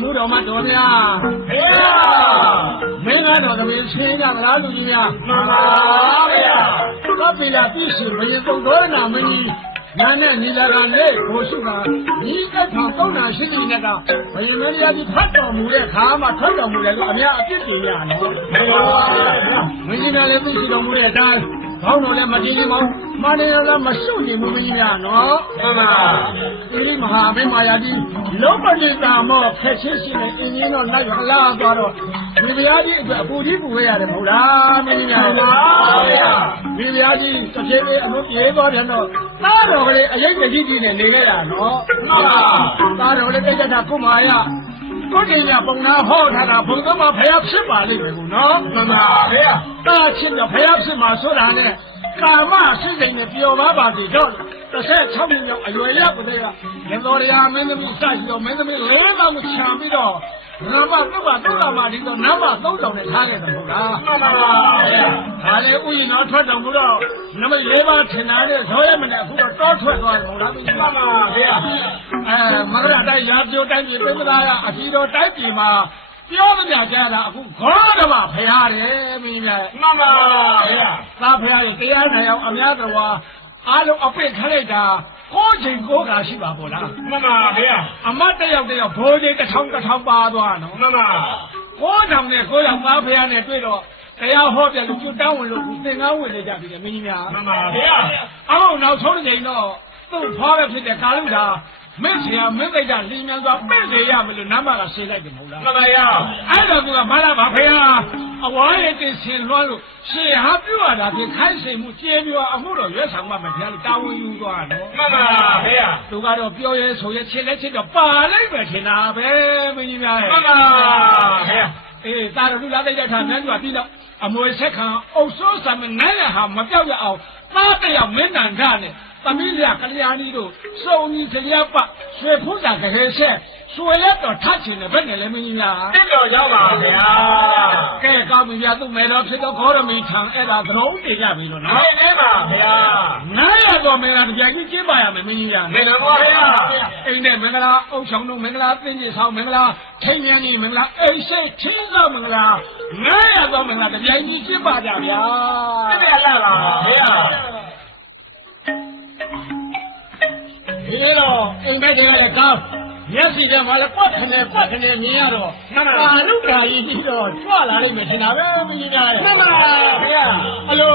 မူတော်မတော်များဖေရမင်းကတော့သမီးချင်းကြမလားလူကြီးများမှန်ပါဗျာသဗ္ဗေလာပြည့်စုံဘယင်သုံးတော်နာမင်းကြီးညာနဲ့ညီလာခံလေးကိုစုကညီသက်ထောင်သုံးနာရှိနေတတ်ဘယင်မင်းကြီးဖတ်တော်မူတဲ့ခါမှထွက်တော်မူတယ်လို့အများအပြစ်တင်ရနော်မှန်ပါဗျာမင်းကြီးလည်းသိရှိတော်မူတဲ့အတိုင်းခေါင်းတော်လည်းမတင်းမောင်းမနေလည်းမရှုပ်နေမှုမင်းများနော်မှန်ပါဒီမဟာမင်းမာယာကြီးလောကကြီးတာမောဖက်ချင်းရှိနေအင်းကြီးတော့လိုက်လာသွားတော့ဒီဗျာကြီးအတွက်အပူကြီးပူခဲ့ရတယ်မဟုတ်လားမင်းများပါဗျာဒီဗျာကြီးတစ်ပြေးပြေးအလို့ပြေးသွားတယ်တော့သားတော်ကလေးအရေးကြီးကြီးနဲ့နေခဲ့တာနော်မှန်ပါသားတော်လေးတိတ်တတ်တာကုမာယကိုယ်ကြီးကပုံနာဟောထားတာဘုံတော်မှာဖျားဖြစ်ပါလိမ့်မယ်ကူနော်မှန်ပါဗျာတာချင်းတော့ဖျားဖြစ်မှာဆိုတာနဲ့ကာမစိတ်နဲ့ပျော်ပါစေတော့16နှစ်မြောက်အရွယ်ရောက်တဲ့ကရေတော်ရမင်းသမီးစရှိတော့မင်းသမီးလေးပါးကိုခြံပြီးတော့နမတုတ်ပါတုတ်လာမှဒီတော့နမ3000နဲ့ထားခဲ့တယ်ဟုတ်လားမှန်ပါဗျာဒါလေဥယျာဉ်တော်ထွက်တော်မူတော့နမလေးပါးထင်တာနဲ့ဇောရမနဲ့အခုတော့တောထွက်သွားတယ်ဟုတ်လားမှန်ပါဗျာမဂရတိုင်းရာပြိုတိုင်းပြည်ပြည်သားကအကြီးတော်တိုင်းပြည်မှာပြောမပြကြတာအခုခေါ်တော့မှဖရားတယ်မင်းများမှန်ပါဗျာသာဖရားရဲ့တရားနိုင်အောင်အများတော်အားလုံးအပိတ်ခလိုက်တာ9ချိန်9ခါရှိပါပေါ့လားမှန်ပါဗျာအမတ်တယောက်ဘိုးကြီး1000ပါသွားနော်မှန်ပါ9000နဲ့900ပါဖရားနဲ့တွေ့တော့တရားဟောပြလို့ကျွတ်တောင်းဝင်လို့သင်္ကန်းဝင်နေကြပြီလေမင်းကြီးများမှန်ပါဗျာအော်နောက်ဆုံးချိန်တော့သူ့ဖွားပဲဖြစ်တဲ့ကာလုသာမင်းဆရာမင်းသိတာလင်းမြန်စွာပြည့်စေရမယ်လို့နမကရှင်းလိုက်တယ်မဟုတ်လားမှန်ပါဗျာအဲ့တော့ကမလာပါဖေဟာအဝါရဲ့တင်ဆင်လွှမ်းလို့ရှေဟာပြုတ်ရတာဖြင့်ခိုင်းစိမ်မှုကျေပြအမှုတော်ရွက်ဆောင်မှမဖျားလို့တာဝန်ယူသွားတော့မှန်ပါဗျာသူကတော့ပြောရဲဆိုရဲချစ်လက်ချစ်တော့ပါလိုက်ပဲထင်တာပဲမင်းကြီးများရဲ့မှန်ပါဗျာအေးတာတို့လာတဲ့ထားမြန်းကြွပြီးတော့အမွေဆက်ခံအုပ်စိုးဆံမနိုင်ရဟာမပြောက်ရအောင်သားတယောက်မင်းနန္ဒနဲ့သမီးရကလျာဏီတို့စုံကြီးတရားပရွှေဖူးစာကလေးဆက်ရွှေလက်တော်ထချင်တယ်ဘယ်နဲ့လဲမင်းကြီးလားတက်တော်ရောက်ပါဗျာကဲကောင်းပြီဗျာသူ့မယ်တော်ဖြစ်တော့ခေါရမီထံအဲ့ဒါသရုံးတင်ကြပြီလို့နော်နေပါဗျာ900တော်မင်္ဂလာတရားကြီးကျင်းပါရမယ်မင်းကြီးလားမင်္ဂလာပါဗျာအိမ်နဲ့မင်္ဂလာအုပ်ဆောင်တို့မင်္ဂလာသင်္ကြန်ဆောင်မင်္ဂလာထိန်မြန်ကြီးမင်္ဂလာအိမ်ရှိချင်းဆောင်မင်္ဂလာ900တော်မင်္ဂလာတရားကြီးကျင်းပါကြဗျာတကယ်လားဗျာဒီလိုအိမ်ဘက်တွေကလည်းကောင်းမျက်စိထဲမှာလည်းပတ်ခနဲ့မြင်ရတော့ကာလုကာကြီးပြီးတော့ကြွလာလိမ့်မယ်ထင်တာပဲမင်းသားရဲ့မှန်ပါဗျာအလို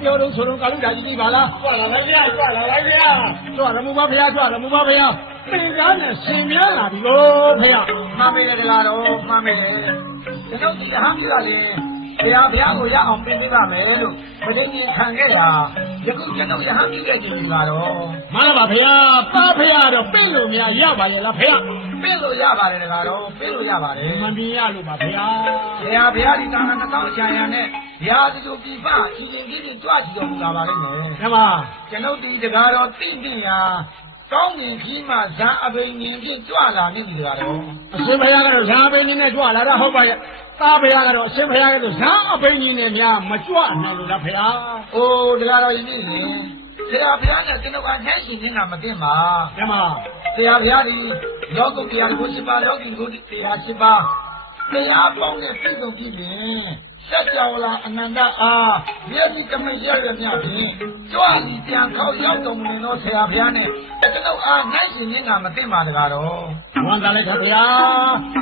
ပြောလို့ဆိုတော့ကာလုကာကြီးပြီးပါလားကြွလာလိုက်ဗျာကြွလာရမူပါဗျာကြွလာမူပါဗျာပင်သားနဲ့ဆင်များလာပြီလို့ဗျာမှန်ပါရဲ့လားတော့မှန်ပါရဲ့ကျွန်တော်ဒီဟမ်းပြရလေဘုရားကိုရအောင်ပြင်ပေးပါမယ်လို့မင်းကြီးခံခဲ့တာယခုကျွန်တော်ရဟန်းပြုခဲ့ကြပြီပါတော့မှန်ပါဗျာပါဗျာတော့ပြင်လို့များရပါရဲ့လားဗျာပြင်လို့ရပါတယ်တကားတော့ပြင်လို့ရပါတယ်မမြင်ရလို့ပါဗျာဘုရားဒီတာနာ1000ချာရနဲ့ဘုရားသူပြပချီချင်းကြီးကြွချီတော်မူလာပါလိမ့်မယ်မှန်ပါကျွန်တော်ဒီတကားတော့သိရာကောင်းငင်ကြီးမှဇာအဘိညာဉ်ဖြင့်ကြွလာနေပြီတကားတော့အရှင်ဘုရားကတော့ဇာအဘိညာဉ်နဲ့ကြွလာတာဟုတ်ပါရဲ့သားဘုရားကတော့အရှင်ဘုရားကတော့ဇာအဘိညာဉ်နဲ့များမကြွနိုင်လို့လားဘုရား။အိုးတရားတော်ကြီးနေဆရာဘုရားနဲ့ကျွန်တော်ကနှဲ့ရှင်နေတာမသိပါ။မှန်ပါ။ဆရာဘုရားဒီလောကုတ္တရာကို7ပါးလောကီကိုတရား7ပါးတရားပေါင်းနဲ့ပြည့်စုံပြီဖြင့် ဆက်ကြော်လာအနန္တအားမျက်စိကမရရမြဖြင့်ကြွားလီပြန်ခေါက်ရောက်တော်မူနေသောဆရာဘုရားနဲ့ကျွန်ုပ်အားနိုင်ရှင်ခြင်းကမသိမှတကားတော့ဝန်တာလိုက်ခဗျာ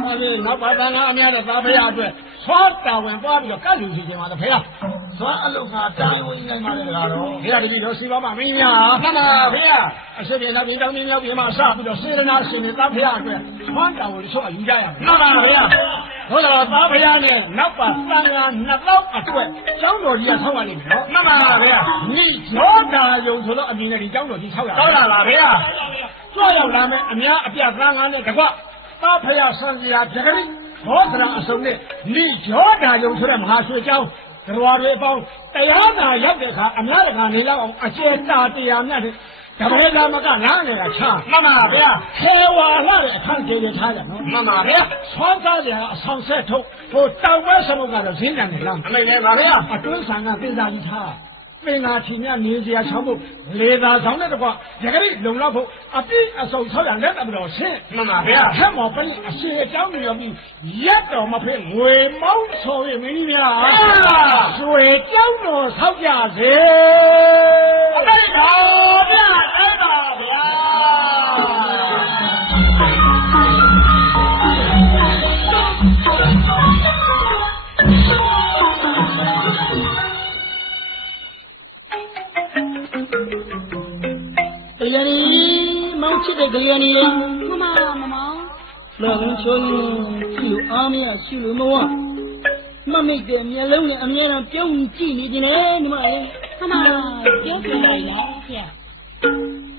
အဲဒီနောက်ပါတန်ကအများတဲ့သားဖရာအတွက်ဆွာတာဝင်သွားပြီးတော့ကတ်လူစီခြင်းပါတဖေလားသွားအလုပ်ကတာဝန်နိုင်ပါလေတကားတော့ဖေရတပည့်တော်စီပါမမင်းများမှန်ပါဖေရအစစ်ပြေနောက်ပြည်တောင်းမြောက်ပြည်မှာစပြီးတော့စေရနာရှင်နဲ့သားဖရာအတွက်ဆွာတာဝင်လို့ဆိုယူကြရမယ်မှန်ပါဖေရဟုတ်တော့သားဖရာနဲ့နောက်ပါသံဃာနှစ်တော့အတွက်ကျောင်းတော်ကြီးကဆောက်ရလိမ့်မယ်နော်မှန်ပါဖေရနိရောဓာယုံဆိုတော့အပြင်နဲ့ဒီကျောင်းတော်ကြီးဆောက်ရဟုတ်လားဖေရကြွရောက်လာမယ်အများအပြသံဃာနဲ့တကွသားဖရာဆံစရာပြကလေးဘောဓရာအစုံနဲ့နိရောဓာယုံဆိုတဲ့မဟာရွှေကျောင်းတော်တွေအပေါင်းတရားနာရောက်တဲ့အခါအများတကာနေလောက်အောင်အကျေတာတရားနဲ့တပည့်သားမကနားနေတာချာမှန်ပါဗျာခေဝါလာတဲ့အခန်းကျေတွေထားကြနော်မှန်ပါဗျာဆွမ်းသားကြအဆောင်ဆက်ထုတ်ဟိုတောင်ဝဲစမုတ်ကတော့ဈေးတယ်လားအမိတ်လဲပါဗျာအတွင်းဆန်ကသိစားကြီးထားပင်နာချီမြနေစရာချောင်းဖို့လေသာဆောင်တဲ့တကွရကလေးလုံလောက်ဖို့အပြည့်အစုံဆောက်ရလက်တယ်မလို့ရှင်းမှန်ပါဗျာဟဲ့မော်ပလိအရှိအကြောင်းမျိုးပြီးရက်တော်မဖေးငွေမောင်းဆိုရင်မင်းကြီးများရွှေကြောင်းတော်ဆောက်ကြစေအမိတ်ပါဗျာအဲ့ပါဗျာကလေးမောင်ချစ်တဲ့ကလေးလေးမမလောကချိုးရှိလို့အားမရရှိလို့မဝမမိတ်တဲ့မျက်လုံးနဲ့အမြဲတမ်းပြုံးကြည့်နေခြင်းနဲ့ညီမလေးမမပြောပြလိုက်လားဆရာ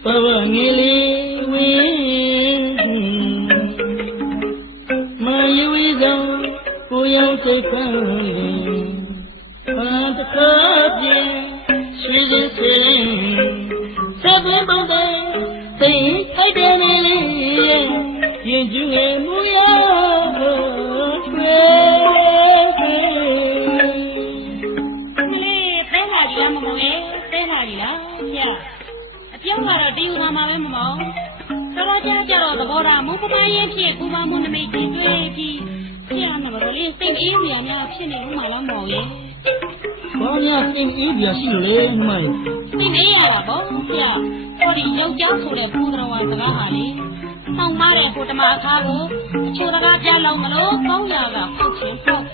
ဘဝငယ်လေးဝင်းမယဝီသောကိုရောက်စိတ်ခွန်းဘာတခါပြင်းရွှေစင်စင်ဆက်ပင်ပုံတဲ့သိထိုက်တယ်လေရင်ကျူးငယ်မူရဆွေမလေးသဲလာကြီးလားမမောင်ရဲ့သဲလာကြီးလားဆရာအပြောင်းကတော့တီးဦးမှာပဲမမောင်တော်ကြကြတော့သဘောထားမူပမာရင်ဖြစ်ကူမမှုနမိတ်ကြီးတွေ့ပြီးဆရာကဘာလို့စိတ်အေးနေရများဖြစ်နေလို့မလားမောင်ရဲ့ဘာများစိတ်အေးပြရှိလို့လေညီမရဲ့စိတ်အေးရတာပေါ့ဆရာဟောဒီယောက်ျားဆိုတဲ့ဘုဒ္ဓဝါစကားဟာလေတောင်းမတဲ့ကိုတမအခါကိုအချိုတကားပြလောက်မလို့ကောင်းရကဖောက်ချင်းဖောက်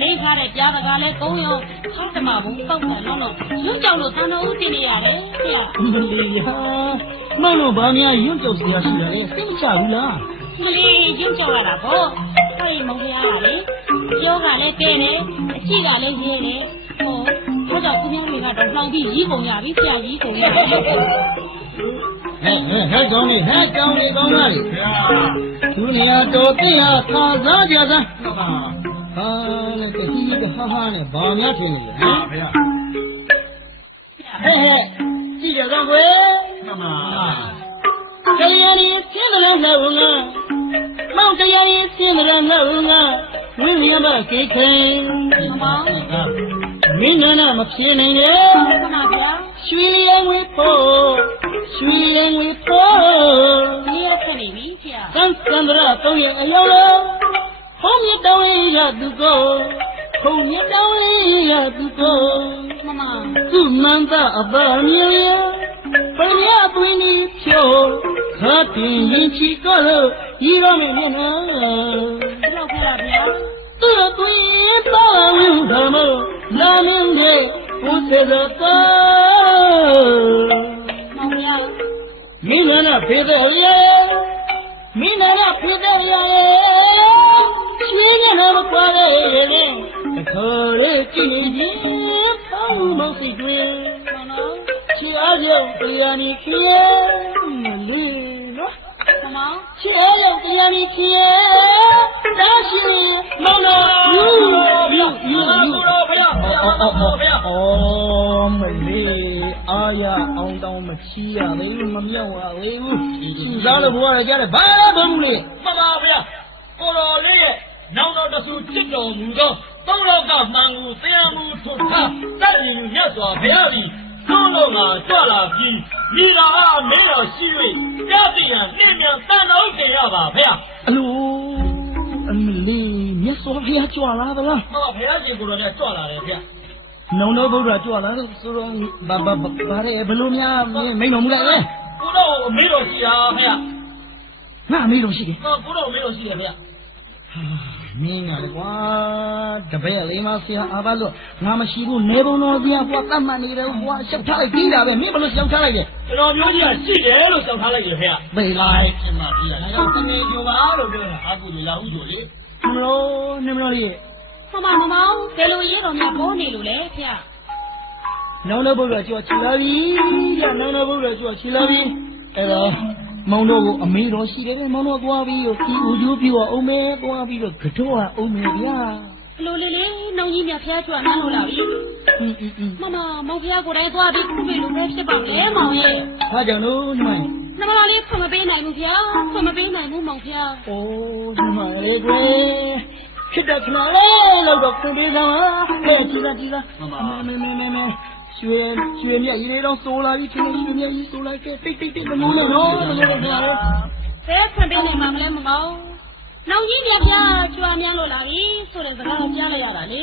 လေးခါတဲ့ကြားတကားလဲကုန်းရောခါတမဘုံတောက်တယ်လုံးလုံးရွတ်ကြောက်လို့သံတော်ဦးတင်နေရတယ်ဆရာမလေးဟာမလို့ဘာများရွတ်ကြောက်စရာရှိတာလဲစိတ်မချဘူးလားမလေးရွတ်ကြောက်ရတာပေါ့ဟဲ့မောင်ဖျားကလေကြောကလည်းတဲနေအချိကလည်းရဲနေဟိုကြောင့်ကိုမျိုးတွေကတော့နှောင်ပြီးရီးကုန်ရပြီဆရာကြီးကုန်ရတယ်ဟဲ့ကောင်းနေကောင်းလာလေသူနေရာတော်ပြရခါစားကြသားဟာလည်းတတိကဟာနဲ့ဘာများထင်နေလဲဟာဗျာကြည့်ကြတော့ကွယ်မှန်ပါတရားရည်သင်္ကြန်နဲ့ဦးငါမောင်တရားရည်သင်္ကြန်နဲ့ဦးငါဝိညာဉ်မကေခိုင်မောင်မင်းနာမဖြစ်နိုင်လေမှန်ပါဗျာရွှေရင်ဝေဖို့ဒီရခနေပြီဆရာသံသန္ဒရာတော့ရဲ့အယောလုံးဘုံမြတ်တော်ရသူကိုဘုံမြတ်တော်ရသူကိုမမသူမန္တအပါမြေပညာပွင့်ဒီဖြိုးခတ်တင်ရင်ချီကိုလို့ဤတော်မြတ်နာဘယ်လောက်ဖလားဗျာသူသွေးတော်ဝင်းတော်မလာမင်းရဲ့ဘုသေသောမောင်ရမင်းနာဖေးတဲ့ရေမင်းနာဖေးတဲ့ရေရွှေညနာမကွာလေတခေါ်လေးကြည့်နေခြင်းပေါင်းမစိတ်တွေချီအားကြောင့်တရားနီခရဲမလေးနော်မောင်ချီအားကြောင့်တရားနီခရဲတားရှိမောင်တော်ယူတော့ဗျာအော်မလေးအားရအောင်တောင်းမချီရသေးဘူးမမြောက်ရသေးဘူးချီစားလို့ဘွားရကြတယ်ဘာဘုံလေးမှန်ပါဗျာကိုတော်လေးရဲ့နောင်တော်တဆူจิตတော်မူသောသုံးလောကမှန်ကိုတရားမှုထုတ်ထားတတ်ရင်မြတ်စွာဘုရားသည်သုံးလုံးငါကြွလာပြီးမိတော်အားမင်းတော်ရှိ၍ကြားသိရန်နှင်းမြန်တန်တော်တင်ရပါဗျာအလိုအမလေးမျက် ဆိုဖျားကြွလာသလား ဟောဘုရားရှင်ကိုယ်တော်နဲ့ကြွလာတယ်ဗျာ နောင်တော်ဘုရားကြွလာလို့ဆိုတော့ဘာလဲဘလို့များမိန်တော်မူလိုက်လဲ ကိုတော်အမေတော်ရှိတာဗျာ ငါမိတော်ရှိတယ် ဟောကိုတော်အမေတော်ရှိတယ်ဗျာ မင်းကလေကွာတပည့်လေးမဆရာအားပါလို့ငါမရှိဘူးနေဘုံတော်ဆရာကွာတတ်မှတ်နေတယ်ကွာရှောက်ထားလိုက်ပြီးတာပဲမင်းဘလို့ရှောက်ထားလိုက်လဲ ကျွန်တော်မျိုးကြီးကရှိတယ်လို့ရှောက်ထားလိုက်တယ်ဗျာ ဘေးလိုက် အမှန်ပြရတယ်ဒါကြောင့်တမင်ကြိုပါလို့ပြောတာအာကုလေလာဥကြိုလေ နမလို့လေး မမဘယ်လိုရေးတော်များပေါ်နေလို့လဲဖေ။ နောင်တော်ဘုရားကြွချီလာပြီကနောင်တော်ဘုရားကြွချီလာပြီအဲ့တော့မောင်တော်ကိုအမေတော်ရှိတယ်မောင်တော်သွားပြီးဒီဦးကျိုးပြအောင်မဲသွားပြီးတော့ကတော့အောင်မဲဗျာ ဘလို့လေနှုံကြီးမြဖျားကြွနှမ်းလို့လာပြီ။မမောင်ဖျားကိုယ်တိုင်သွားပြီးခုမေလို့ပဲဖြစ်ပါလေမောင်ရဲ့ ဘာကြောင့်လို့ညီမ ။နမလေးခွင့်မပေးနိုင်ဘူးဗျာ။ခွင့်မပေးနိုင်ဘူးမောင်ဖျား ။အိုးညီမလေးကွယ်ဖြစ်တဲ့ခဏလေးလောက်တော့ခွင့်ပေးစမ်းပါ။ဟဲ့ကြည်သားမဲရွှေမြတ်ကြီးတော့စိုးလာပြီသူရွှေမြတ်ကြီးစိုးလိုက်ခဲ့တိတ်မလို့နော်လို့ဗျာ ။ဘယ်ခွင့်ပေးနိုင်မှာမလဲမမောင်။နှုံကြီးမြဖျားကြွမြန်းလို့လာပြီဆိုတဲ့စကားကိုကြားလိုက်ရတာလေ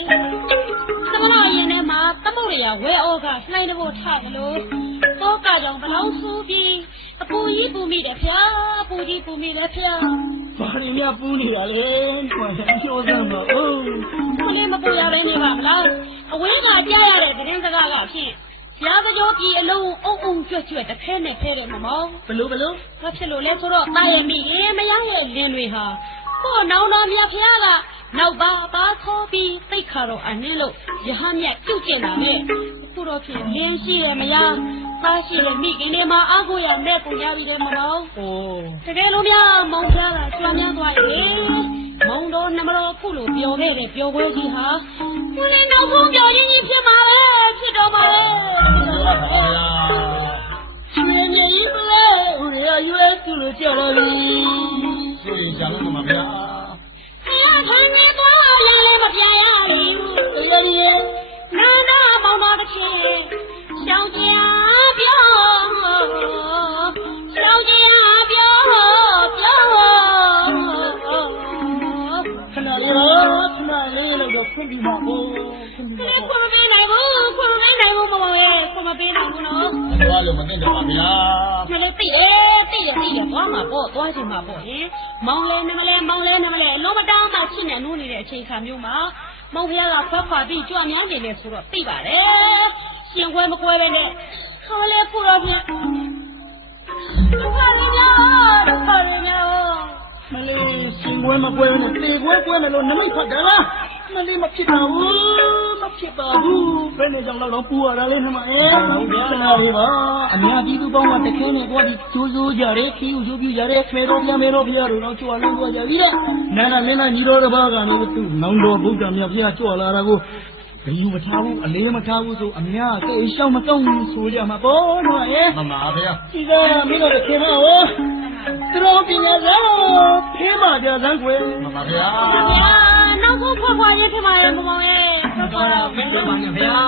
။သမတော်ရင်ထဲမှာသမုတ်ရဝဲဩကလှိုင်းတဘို့ထတယ်လို့တော့ကကြောင့်ဘလောင်းဆူပြီးအပူကြီးပူမိတယ်ဖျားအပူကြီးပူမိတယ်ဖျား ။ဘာရင်းများပူးနေတာလဲ။ဘာလဲပြောစမ်းပါဦး ခလေးမပူရဘဲနေပါမလားအဝင်းကကြားရတဲ့သတင်းစကားကဖြင့်ရာဇကြောပြည်အလုံးအုံကြွက်တစ်ခဲနဲ့ဖဲတယ်မမောင် ။ဘလို့ ဘာဖြစ်လို့လဲဆိုတော့တာရမိရင်မရရဲ့လင်းတွေဟာကို့နောင်တော်မြတ်ဖျားကနောက်ပါခေါ်ပြီးသိခါတော့အနှင်းလို့ရဟန်းမြတ်ပြုတ်ကျင်လာတဲ့အခုတော့ဖြင့်လင်းရှိရမရသားရှိရမိခင်တွေမှာအားကိုးရမဲ့ပုံရပြီးတယ်မမောင် ။အိုး တကယ်လို့များမောင်ဖျားကကျွမ်းများသွားရင်မောင်တော်နမတော်ခုလိုပြောခဲ့တဲ့ပြောပွဲကြီးဟာကိုလည်းနောက်ဆုံးပြောရင်းကြီးဖြစ်ပါပဲဖြစ်တော့ပါပဲ ရွှေမြတ်ကြီးလေဦးရရွယ်သူလို့ကြောက်လာပြီ။ ဆိုရင်ကြာလို့မှာဗျာ ဆရာခံနေတော့ရလည်းမပြရဘူး တရားကြီး နာနာမောင်တော်တစ်ခေရှောင်းကြပြောရှောင်းကြပြော ခဏလေးတော့ခွင့်ပြီးမှာပေါ့ခွင့်ပြီး က မှာ လေး ပေါ့ ခွင့်မပေးနိုင်ဘူးခွင့်မပေးနိုင်ဘူးမမောင်ရဲ့ခွင့်မပေးနိုင်ဘူးနော် ဘာလို့မသိတော့ပါဗျာ မလေးသိတယ်သွားမှာပေါ့သွားချင်မှာပေါ့ဟင်မောင်လဲနမလဲလုံးမတောင်းမှချစ်နေနိုးနေတဲ့အချိန်ခါမျိုးမှာမောင်ဖျားကဖွက်ခွာပြီးကြွမြန်းနေတယ်ဆိုတော့သိပါတယ်ရှင်ခွဲမခွဲပဲနဲ့ခေါ်လဲဖူတော့ပြန်ခါရညာ မလေးစင်ပွဲမပွဲနဲ့တေပွဲပွဲမယ်လို့နမိတ်ဖတ်တယ်လားမလေးမဖြစ်ပါဘူးဘယ်နဲ့ကြောင့်တော့ပူရတာလဲနှမဟုတ်ဗျာလေးပါအများပြည်သူပေါင်းကတခဲနဲ့ကြွားပြီးကျိုးကြတယ်ခီးဦးကျိုးပြကြတယ်ဖေတော်ပြန်မေတော်ဖျားတို့တော့ကြွားလုံးကြွားကြပြီးတော့နာနာမင်းသားညီတော်တစ်ပါးကနေသူ့နောင်တော်ဗုဒ္ဓမြတ်ဖျားကြွားလာတာကိုဘယ်ယူမထားဘူးအလေးမထားဘူးဆိုအများကအိမ်ရှောင်းမတော့ဘူးဆိုကြမှာပေါ့နော်ရဲ့ မမဗျာ ဒီကမင်းတို့ခင်ဗျာဟောသူတော်ပညာသားဖေးမှကြစမ်းခွေ မမဗျာ နောက်ဆုံးဖွက်ခွာရေးဖြစ်ပါရဲ့မောင်ရဲ့ဖွက်ခွာတော့ မင်းတို့ပါနဲ့ဗျာ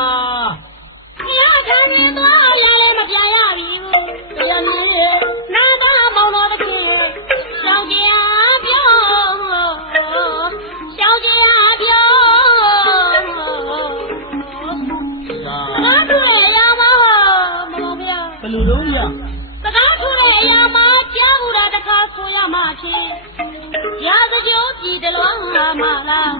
ဘုရားခံနေသွားရလဲမပြရပြီဘူး တရားနည်းရဲ့ နာတော့မောင်တော်တစ်ခေရှောင်းကြပြောရှောင်းကြပြော ဒါ နားထူရဲ့အရာမမောင်ဗျာ ဘယ်လိုလုပ်ရ စကားထူရဲ့အရာမကြားဘူးတာတခါဆိုရမှချင်းရာဇကြိုးပြည်တလွမ်းလာမလား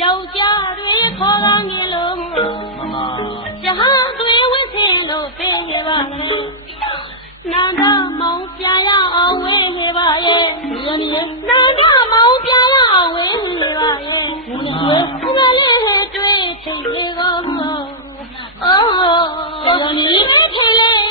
ယောက်ျားတွေခေါ်တာငင်လုံး မမ ရဟန်းတွေဝင့်စင်လို့ပေးခဲ့ပါလေနန္ဒမောင်ပြရအောင်ဝေးနေပါရဲ့ တရားနည်းရဲ့ နန္ဒမောင်ပြရအောင်ဝေးနေပါရဲ့ ဘုန်းကြီး ဘုရားလေးဟဲ့တွေ့ထိတ်လေးကောအော်တရားနီးထိတ်လေး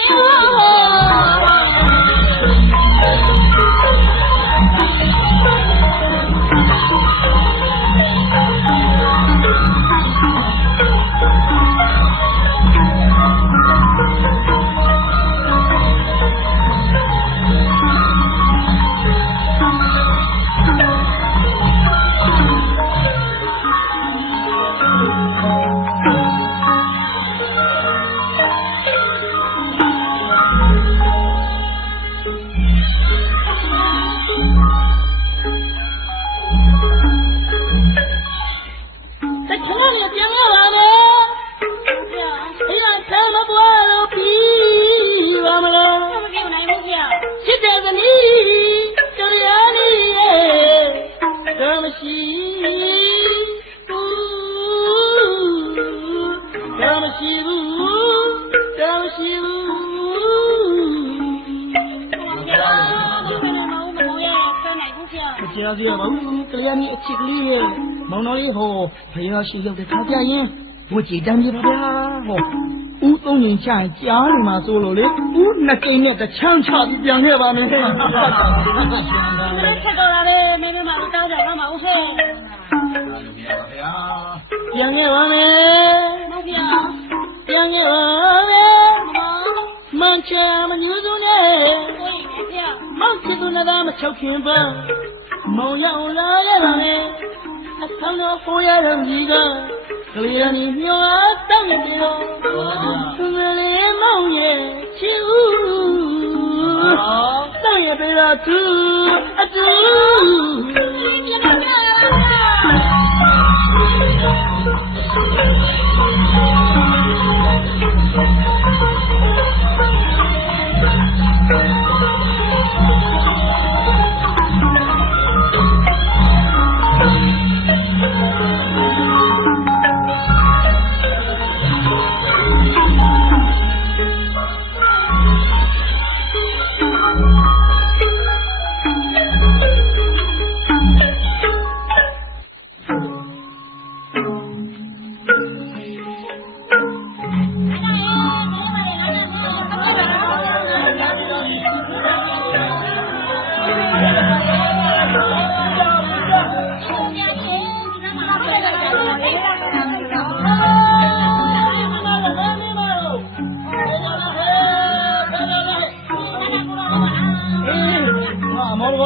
ကြားစီရပါဘူးကလေးကြီးအချစ်ကလေးရဲ့မောင်တော်လေးဟောဖယားရှိရောက်တဲ့ခါကြရင်ဝကြည်တမ်းပြပါဗျာဟောဦးသုံးရင်ချရင်ကြားနေမှာဆိုလို့လေဦးနှစ်ကိန်းနဲ့တချမ်းချပြီးပြန်ခဲ့ပါမယ်မင်းချက်တော့လာလေမင်းမမတောင်းကြတော့မဟုတ်ဟဲ့ပြန်ခဲ့ပါမယ်မဟုတ်ဗျာပြန်ခဲ့ပါမယ်မန်ချာမညူးစုနဲ့ကိုကြီးဗျာမောင်ချစ်သူနဲ့သားမချုပ်ခင်ပါမောင်ရောက်လာရပါမယ်အဆောင်တော်ကိုရတဲ့ကြီးကကလေးရည်မျောတောင်းနေတော့သူလေးမောင်ရဲ့ချစ်ဦးတောင်းရပေတော့သူအတူ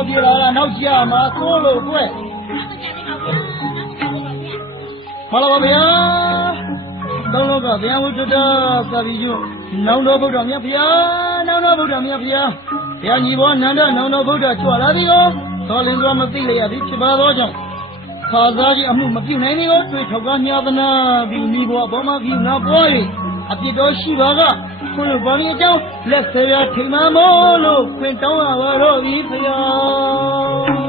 ပြေလာတာနောက်ကြမှာသိုးလို့ကွမှန်ပါဗျာသုံးလောကဗျာဝတ္တသဗ္ဗိယနောင်တော်ဗုဒ္ဓမြတ်ဗျာနောင်တော်ဗုဒ္ဓမြတ်ဗျာဗျာညီဘောနန္ဒနောင်တော်ဗုဒ္ဓကြွလာသည်ကိုသောလင်းစွာမသိလျက်သည်ဖြစ်ပါသောကြောင့်ခါစားခြင်းအမှုမပြုနိုင်သည်ကိုတွေ့ထောက်ကညာသနာပြီးညီဘောအပေါ်မှာပြီးနာပွား၍အပြစ်တော်ရှိပါကခွင့်ဘာမီအကြောင်းလက်ဆရာထိမှမို့လို့ခွင့်တောင်းရပါတော့ဤဖျား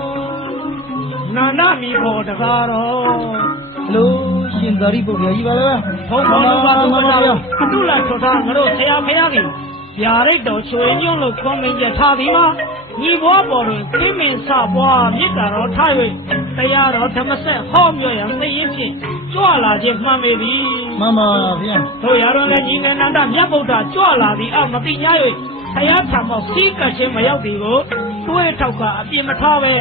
နာနာမီဘောတကားတော့လို့ရှင်သာရိပုတ္တရာကြီးပါလေဘုံဘုံလုံးပါသူမတော်အတုလထွတ်ထားငါတို့ဆရာဖျားကြီးဗျာရိတ်တော်ချွေညွန့်လို့ခွန်မင်းရထားပြီးမှညီဘွားပေါ်တွင်ခိမင်စပွားမြစ်တာတော်ထား၍တရားတော်ဓမ္မဆက်ဟောမြော့ရန်သိရင်ဖြင့်ကြွလာခြင်းမှန်ပေသည်မှန်ပါဗျာတို့ရတော်လည်းညီငယ်နန္ဒမြတ်ဗုဒ္ဓကြွလာသည်အမတိညာ၍တရားထံမောက်စီးကပ်ခြင်းမရောက်သည်ကိုတွေးထောက်ကအပြစ်မထားပဲ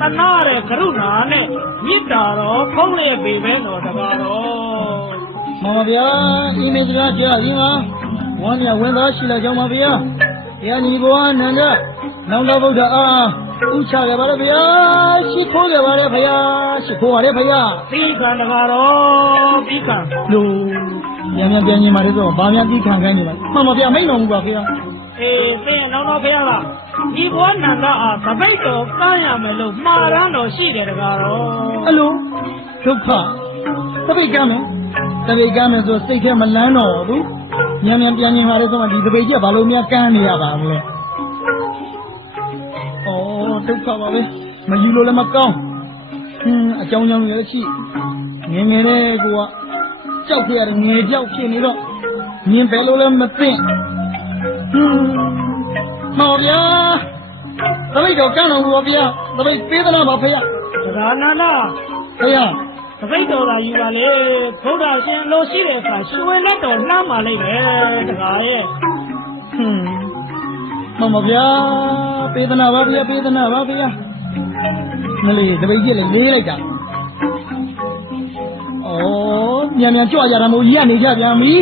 တနာတဲ့ကရုဏာနဲ့မြစ်တာတော်ဖုံးလျက်ပေပဲတော်တပါတော်မှန်ပါဗျာဤမင်းစကားကြားရင်ဟာဝမ်းမြဝင်သားရှိလိုက်ကြောင်းပါဗျာတရားညီဘဝနန္ဒနောင်တော်ဗုဒ္ဓအားဥချခဲ့ပါလေဗျာရှိခိုးခဲ့ပါလေဗျာရှိခိုးပါလေဗျာသီခံတကားတော်သီခံလို့မြန်ပြန်ညီမာလေးဆိုဘာများသီခံခိုင်းနေပါမှန်ပါဗျာမိန်တော်မူပါဗျာသင်နောင်တော်ဖျားကဒီဘဝနန္ဒအားသပိတ်တော်ကမ်းရမယ်လို့မှားရမ်းတော်ရှိတယ်တကားတော်အလိုဒုက္ခသပိတ်ကမ်းမယ်သပိတ်ကမ်းမယ်ဆိုစိတ်ထဲမလန်းတော့ဘူးမြန်ပြန်ညီမာလေးဆိုမှဒီသပိတ်ကျဘာလို့များကမ်းနေရပါမလဲဒုက္ခပါပဲမယူလို့လည်းမကောင်းအကြောင်းကြောင့်လည်းရှိငယ်လေးကိုကကြောက်ခဲ့ရတယ်ငယ်ကြောက်ဖြစ်နေတော့မြင်ပဲလို့လည်းမသိမော်ဗျာသပိတ်တော်ကမ်းတော်ဘူးဗျာသပိတ်ပေးသလားပါဖေရဒါနန္ဒဖေရသပိတ်တော်သာယူပါလေဘုရားရှင်လို့ရှိတဲ့အခါရွှေလက်တော်နှမ်းပါလိမ့်မယ်တကားရဲ့မှန်ပါဗျာပေးသနာပါဗျာပေးသနာပါဗျာမလေးတပိတ်ကြီးလေးလေးလိုက်တာဩမြန်ကြွကြတာမို့ရက်နေကြပြန်ပြီ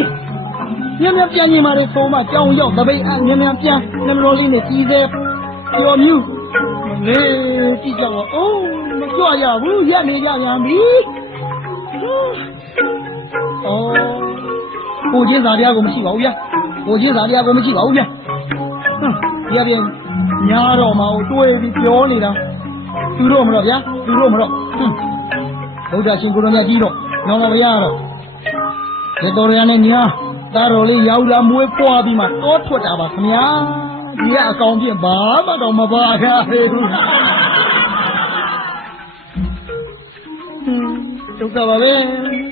မြန်ပြန်ညီမာတွေဖုံးမကြောင်းရောက်တပိတ်အမြန်ပြန်နှမတော်လေးနဲ့ကြီးသေးပြောမြူးလေးကြည့်ကြတော့အိုးမကြွရဘူးရက်နေကြပြန်ပြီကိုချင်းစာတရားကိုမရှိပါဘူးဗျာကိုချင်းစာတရားကိုမရှိပါဘူးဗျာပြပြန်ညာတော့မအောင်တွေးပြီးပြောနေတာသူတို့မတော့ဗျာသူတို့မတော့ဗုဒ္ဓရှင်ကိုယ်တော်မြတ်ကြီးတော့နောင်တော်ဗျာတော့ဒီတော်ရနဲ့ညာသားတော်လေးရောက်လာမွေးပွားပြီးမှတောထွက်တာပါခင်ဗျာဒီကအကောင်ပြဘာမှတော့မပါခါသေးဘူးဒုက္ခပါပဲ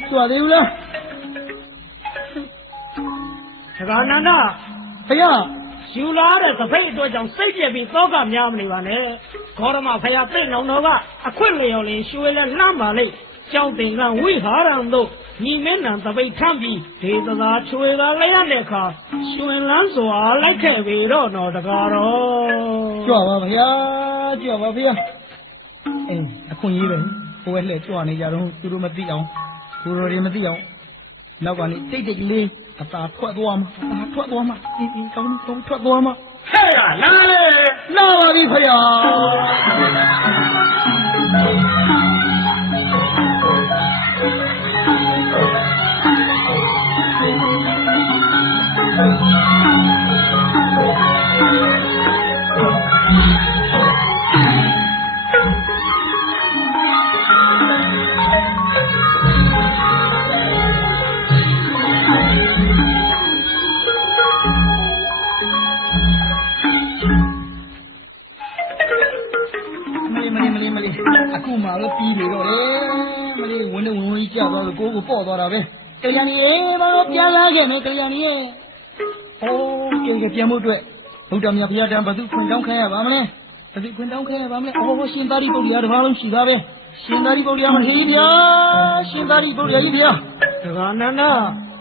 စွာသေးဘူးလားသက္ကာနန္ဒဘုရား ယူလာတဲ့သဖိတ်အတွက်ကြောင့်စိတ်ပြက်ပြီးသောကများမနေပါနဲ့ဂေါရမဖရာသိနောင်တော်ကအခွင့်လျော်လင်ရွှေလဲလှမ်းပါလိမ့်ကျောင်းတင်ကဝိဟာရံတို့ညီမင်းနံသပိတ်ထမ်းပြီးဒေသသာချွေသာလဲရတဲ့အခါရှင်လန်းစွာလိုက်ခဲ့ပြီတော့တော်တကားတော့ ကြွပါဗျာကြွပါဗျာအင်းအခွင့်အရေးပဲဟိုကလှည့်ကြွနေကြတော့သူတို့မသိအောင်သူတို့တွေမသိအောင်နောက်ကနေတိတ်တိတ်လေးအသာထွက်သွားမှာအသာထွက်သွားမှာအင်းကောင်းထွက်သွားမှာ ဟဲ့ရလာလေ လာပါပြီဖေယာအခုမှလည်းပြီးပြီတော့လေမလေးဝင်းနေဝင်ကြီးကြသွားလို့ကိုပေါ့သွားတာပဲတရားနေမလို့ပြန်လာခဲ့မယ်တရားနေဟိုးကြပြန်မှုအတွက်ဘုရားမြတ်ဘုရားတန်ဘသူခွင့်တောင်းခံရပါမလဲဘသူခွင့်တောင်းခံရပါမလဲဟိုရှင်သာရိပုတ္တရာတစ်ပါးလုံးရှိပါပဲရှင်သာရိပုတ္တရာမထေရဗျာရှင်သာရိပုတ္တရာကြီးဗျာဒဂာနန္ဒ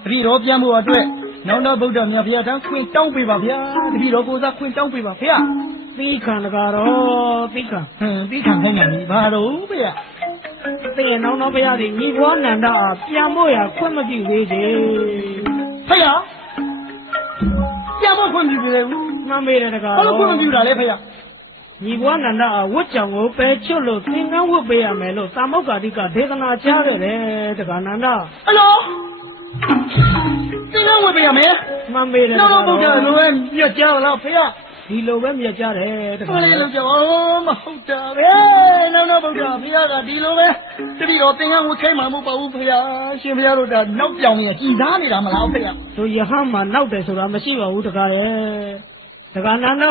တတိတော်ပြန်မှုအတွက်နောက်တော့ဗုဒ္ဓမြတ်ဘုရားတန်ခွင့်တောင်းပေးပါဗျာတတိတော်ကိုစားခွင့်တောင်းပေးပါဗျာသီခံတကားတော့သီခံသီခံခိုင်းတယ်ဘာလို့ဗျာတဲ့နောင်တော်ဘုရားဒီညီဘွားနန္ဒအားပြန်ဖို့ရခွင့်မပြုသေးသေးဖေရပြန်ဖို့ခွင့်ပြုတယ်မှန်ပေတယ်တကားဘာလို့ခွင့်မပြုတာလဲဖေရညီဘွားနန္ဒအားဝတ်ကြောင်ကိုပဲချွတ်လို့သင်္ကန်းဝတ်ပေးရမယ်လို့သာမောက္ခတိကဒေသနာကြားခဲ့တယ်တကားနန္ဒအလောသင်္ကန်းဝတ်ပေးရမယ်မှန်ပေတယ်နောက်တော့ဘုရားလိုပဲပြတ်ကြလားဖေရဒီလိုပဲမြတ်ကြတယ်တခါလေးလောက်ကြောမဟုတ်တာပဲနောက်တော့ဗုဒ္ဓဘုရားကဒီလိုပဲတတိတော်သင်္ကန်းဝတ်ခိုင်းမှာမဟုတ်ပါဘူးဘုရားရှင်ဘုရားတို့ကနောက်ပြောင်နေကြည်သားနေတာမလားဘုရားတို့ယဟန်မှာနောက်တယ်ဆိုတာမရှိပါဘူးတခါရဲ့တခါနန္ဒ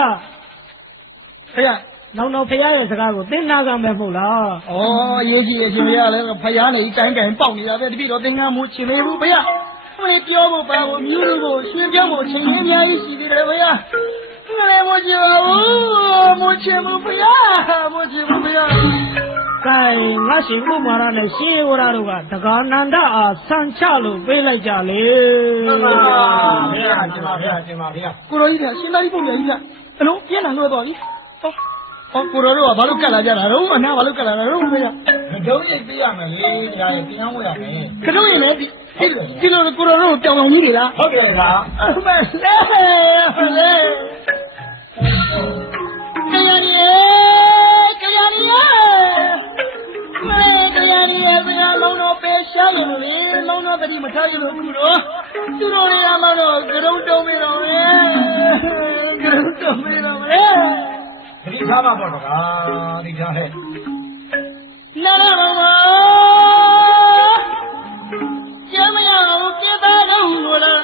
ဘုရားနောက်တော့ဘုရားရဲ့စကားကိုသင်နာကမယ်မဟုတ်လားဩအရေးကြီးရဲ့ရှင်ဘုရားလည်းဘုရားနေကိုင်းကိုင်းပေါက်နေတာပဲတတိတော်သင်္ကန်းဝတ်ချင်နေဘူးဘုရားမင်းပြောဖို့ပါဖို့မျိုးလို့ကိုရွှေပြောင်းဖို့ချိန်ရင်းအများကြီးရှိသေးတယ်ဘုရားငါလည်းမချင်ပါဘူးမချင်ဘူးဘုရားမချင်ဘူးဘုရားကဲငါရှင်ဥမာရနဲ့ရှင်ဝရတို့ကတက္ကနန္ဒအားဆန်ချလို့ပေးလိုက်ကြလေမှန်ပါဗျာကျင်ပါဗျာကျင်ပါဗျာကိုရောကြီးကရှင်သာရိပုတ္တရာကြီးကအလုံးပြင်းလာလို့တော့ဒီဟောကိုရောတို့ကဘာလို့ကတ်လာကြတာတော့အနာဘာလို့ကတ်လာတာတော့ဘုရားဒုံးရိပ်ပေးရမယ်လေတရားရင်ပြန်ဝဲရမယ်ကတုံးရင်လည်းဒီလိုကိုရောတို့တောင်တောင်ကြီးတွေလားဟုတ်တယ်လားအမေလေကရရီကရရီကရရီဘယ်လုံးတော့ပဲရှားလို့လေလုံးတော့တတိမထားရလို့ခုတော့သူတို့ရမှာတော့ကရုံတုံးပြီးတော့ပဲကရုံတုံးပြီးတော့ပဲတတိထားမှာပေါ့တော့ကာဒီထားဟဲ့လာလာပါကျမရအောင်ပြပါတော့လို့လား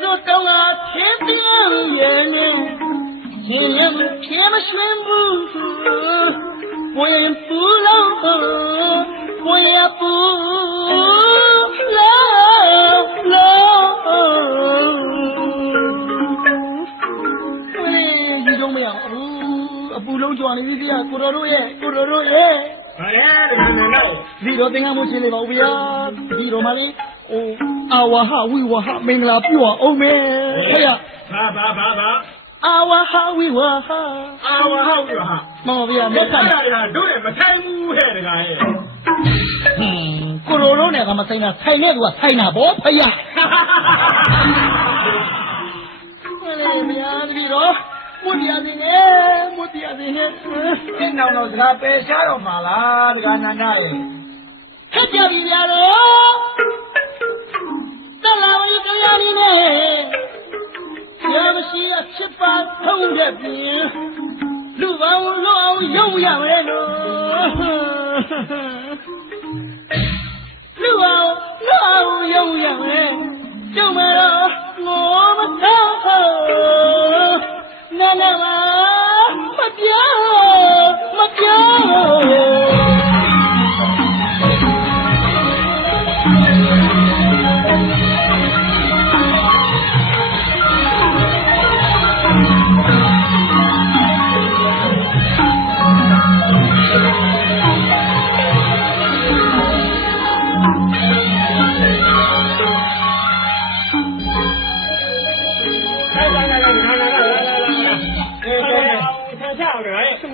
သူတော့ကဖြစ်ပြင်းရဲ့နေရှင်ရဲ့ပြေမရွှင်ဘူးဘွေပူလို့ဘွေပူလို့ဒီတော့မရဘူးအပူလုံးကြွနေပြီဗျာကိုတော်တို့ရဲ့ဘာလဲဒီတော့သင်္ကန်းမချင်းလေးပါဦးဗျာဒီတော့မလေးဟိုအာဝဟဝိဝဟမင်္ဂလာပြုအောင်မယ်ဟဲ့ရဘာအာဝဟဝိဝဟမောဗျာမဆိုင်တာတို့လည်းမဆိုင်ဘူးဟဲ့တကားရဲ့ကိုရိုရိုနဲ့ကမဆိုင်တာဆိုင်တဲ့သူကဆိုင်တာဗောဖယားဟဲ့လေဗျာဒီတော့မွတ်ရသေးနဲ့ဒီနောက်တော့စကားပယ်ရှားတော့မှာလားတကားနန္ဒရဲ့ခက်ကြပြီဗျာတော့တလာဝီတရားလေးနဲ့ရမရှိအဖြစ်ပါထုံးတဲ့ပြင်လူပေါင်းလို့အောင်ရုံရမယ်လို့လူပေါင်းလို့အောင်ရုံရမယ်ကျုံမတော့ငိုမထောက်နာနာမပြော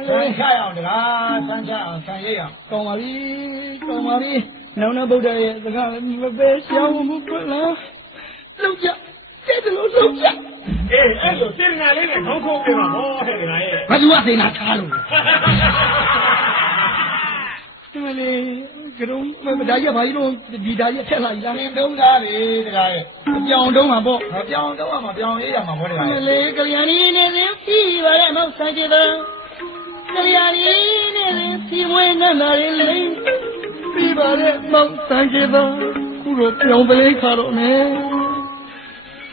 ချရအောင်တကားဆန်းချအောင်ဆန်းရိပ်အောင်ကောင်းပါပြီနောင်နာဗုဒ္ဓရဲ့စကားမပဲရှောင်းမှုပြလားလောက်ကြတဲ့လို့လောက်ကြအေးအဲ့လိုစေနာလေးနဲ့ခေါင်းခုံးပေးပါဘောဟဲ့တကားရဲ့ ဘာသူကစေနာထားလို့ဒီမလေးကတော့မဒါရဘာကြီးတော့ဒီဒါရထက်လာကြီးလားနင်းတုံးသားလေတကားရဲ့ပြောင်းတုံးမှာပေါ့ပြောင်းတုံးမှာပြောင်းရေးရမှာပေါ့တကားရဲ့လေကလျာဏီနေစဉ်ပြီးပါရဲ့မောက်ဆိုင်ကြတယ်ကလျာဏီနေစဉ်ပြီးမွေးနေလာရင်လေပြီးပါရဲ့မောက်ဆိုင်ကြတယ်ခုတော့ပြောင်းပလေးခါတော့နေ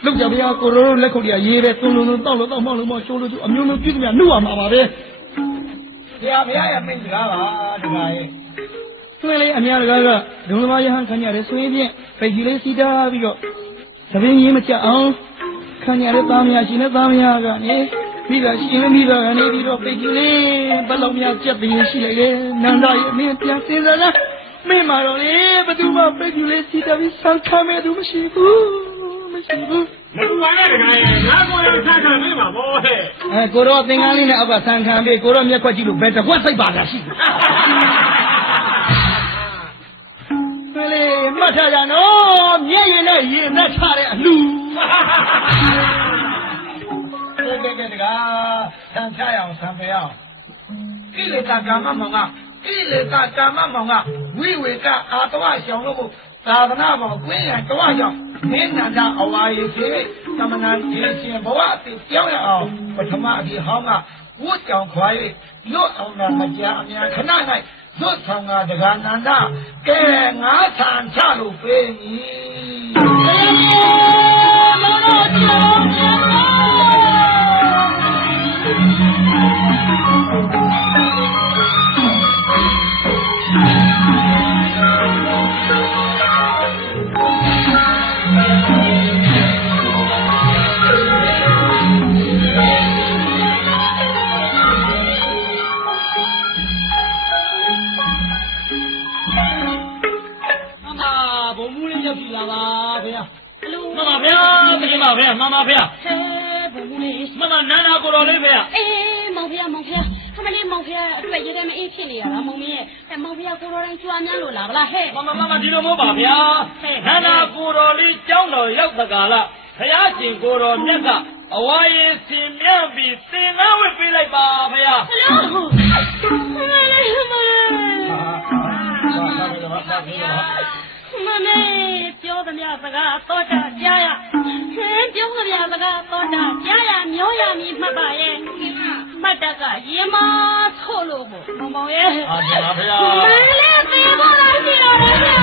လောက်ကြဗျာကိုရိုလက်ခုပ်ကြီးရေးပဲသုံးလုံးတောက်လို့တောက်မှလို့မချိုးလို့အမျိုးမျိုးပြည့်ပြည့်နှုတ်ရမှာပါပဲဆရာဘုရားရဲ့မိန့်စကားပါတကားရဲ့ဆွေးလေးအများတကားကဒုံလမယဟန်ခံရတယ်ဆွေးဖြင့်ပိတ်ကြီးလေးစီးတားပြီးတော့သပင်းကြီးမချအောင်ခံရတဲ့သားများရှင်တဲ့သားများကနေပြီးတော့ရှင်မိဘကနေပြီးတော့ပိတ်ကြီးလေးဘယ်လောက်များကြက်ပြီးရှိလိုက်လေနန္ဒရဲ့မင်းပြန်စဉ်းစားလားမင်းမာတော့လေဘသူမှပိတ်ကြီးလေးစီးတာပြီးဆန်းခံမဲ့သူမရှိဘူးမရှိဘူး မတူပါနဲ့တကားရဲ့ငါကိုယ်ဆန်းခံပေးပါဘောဟဲ့ကိုတော့သင်္ကန်းလေးနဲ့အောက်ကဆန်းခံပေးကိုတော့မျက်ခွက်ကြည့်လို့ဘယ်တစ်ခွက်စိတ်ပါလားရှိတယ်လေမှတ်ထားကြနော်မျက်ရည်နဲ့ရင်နဲ့ထားတဲ့အလူကဲတကားဆန်းချရအောင်ဆန်းပေးအောင်ကိလေသာကာမမောင်ကဝိဝေကအာတဝရှောင်လို့သာသနာပေါ်ကွင်းရတဝကြောင့်မင်းနန္ဒအဝါယေခေသမဏယေရှင်ဘဝအတိပြောင်းရအောင်ပထမအဒီဟောင်းကဝတ်ကြောင်ခွာ၍လွတ်အောင်သာမကြာအများခဏ၌လွတ်ဆောင်ကဒဂာနန္ဒကဲငါဆန်ချလို့ပေးမည်မောတော်ကြောင့်မမဖေဟဲဘုံဘူးလေးမမနာနာကိုတော်လေးဖေအေးမောင်ဖေခမလေးမောင်ဖေအတွက်ရတဲ့မအေးဖြစ်နေရတာမောင်မင်းရဲ့မောင်ဖေကိုတော်တိုင်းကြွားများလို့လားဗလားဟဲ့မဒီလိုမဟုတ်ပါဗျာနာနာကိုတော်လေးကျောင်းတော်ရောက်တကားလားဘုရားရှင်ကိုတော်မြတ်ကအဝါယေစင်မြတ်ပြီးသင်္ကန်းဝတ်ပေးလိုက်ပါဗျာမမေပြောသမျှစကားတော့တာကြားရပြောသမျှစကားတော့တာကြားရမျောရမည်မှတ်ပါရဲ့မှတ်တကရင်မဆို့လို့ပေါ့မောင်ရဲ့အာပါဗျာမလေးသေဖို့လားရှိတော့တယ်ဗျာ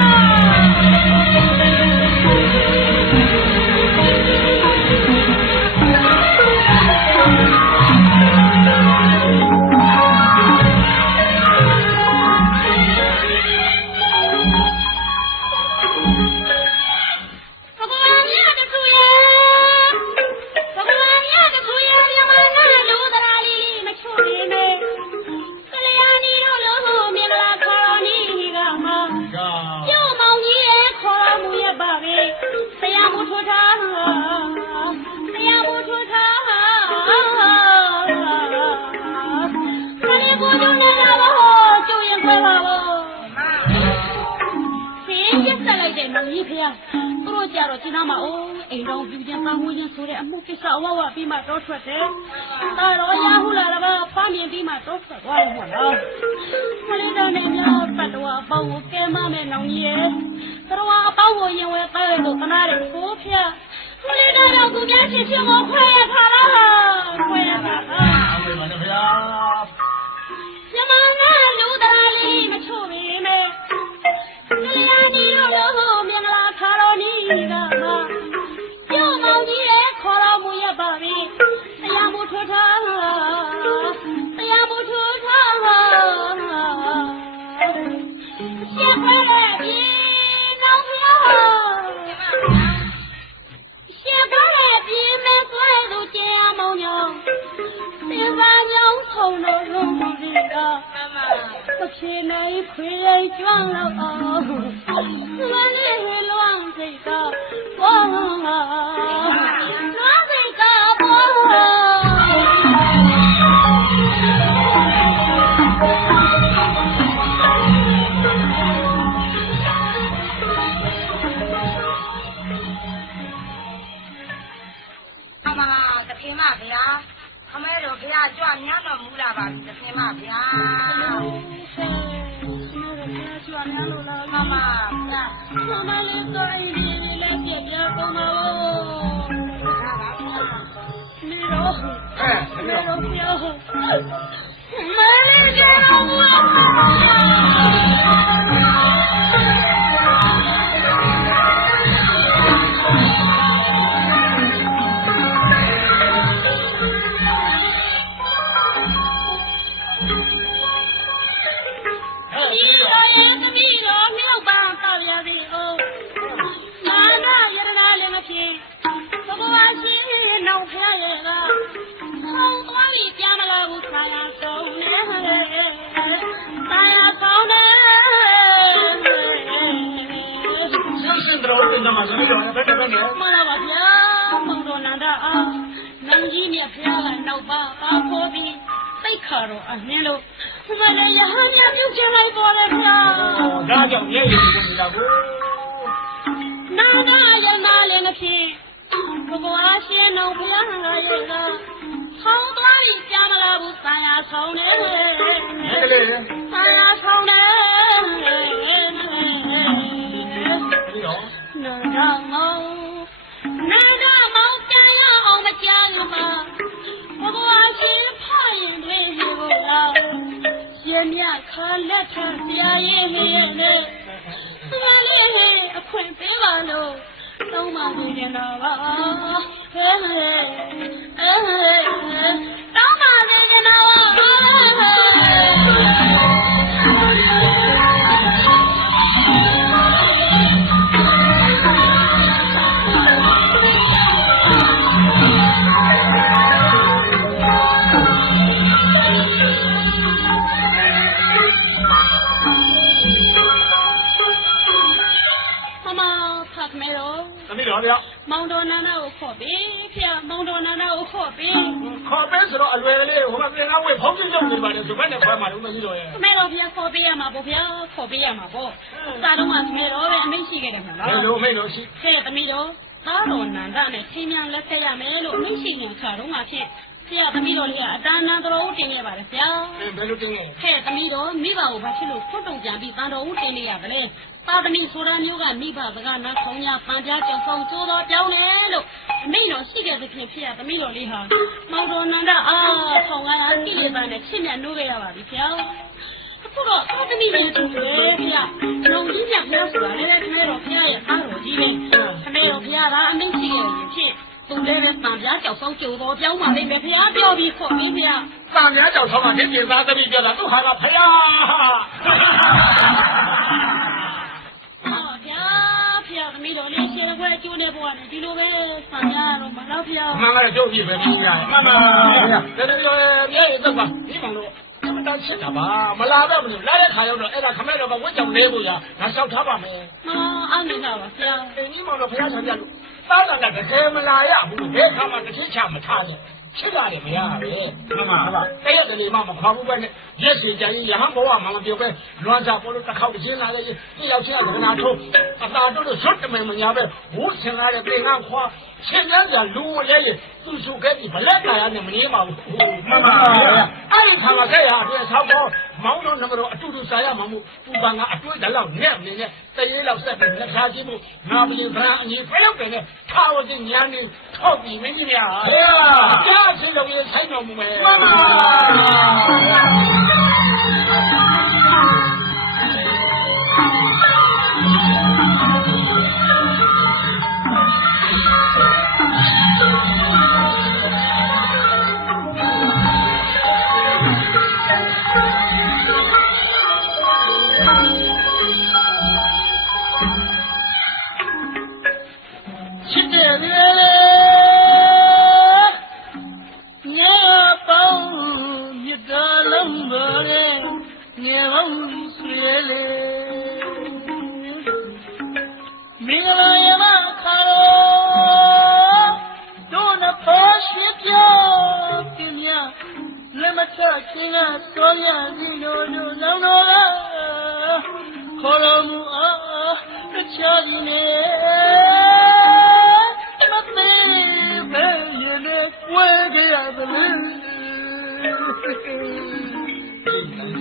တို့ကြတော့ဒီနားမှာအိမ်တော်ပြည်ပြန်ကောင်းဝင်ဆိုတဲ့အမှုကိစ္စအဝဝပြီးမှတော့ထွက်တယ်။ဒါတော့ရဟုလာတော့ဖမ်းမြင်ပြီးမှတော့ထွက်သွားတယ်ဟုတ်လား။ခလေးတော်နဲ့မျိုးတတော်အပေါင်းကိုကဲမမဲ့နောင်ကြီးရဲ့။တတော်အပေါင်းကိုရင်ဝဲပဲလို့ခနာတယ်ကိုဖျားခလေးတော်ကကိုပြန်ချစ်ချင်းကိုခွဲရထားလား။ခွဲရတာ။အမေပါနဲ့ဗျာ။ညမနာလူသားလေးမချို့ပေမဲ့ကလေးအနီလို့မြင်လာခါတော်နီးကမှပြုံးမောင်ကြီးရဲ့ခေါ်တော်မူရပါပြီတရားမှုထွထားတရားမှုထွထားရှက်ခွဲတဲ့ဒီနောင်ပြောရှက်ခွဲတဲ့ဒီမဲဆွဲသူကျင်းမောင်ညောသင်္ကာညောင်းထုံတော်လုံးမစီက不去那一块来装了哦，我那乱这个我乱这个我。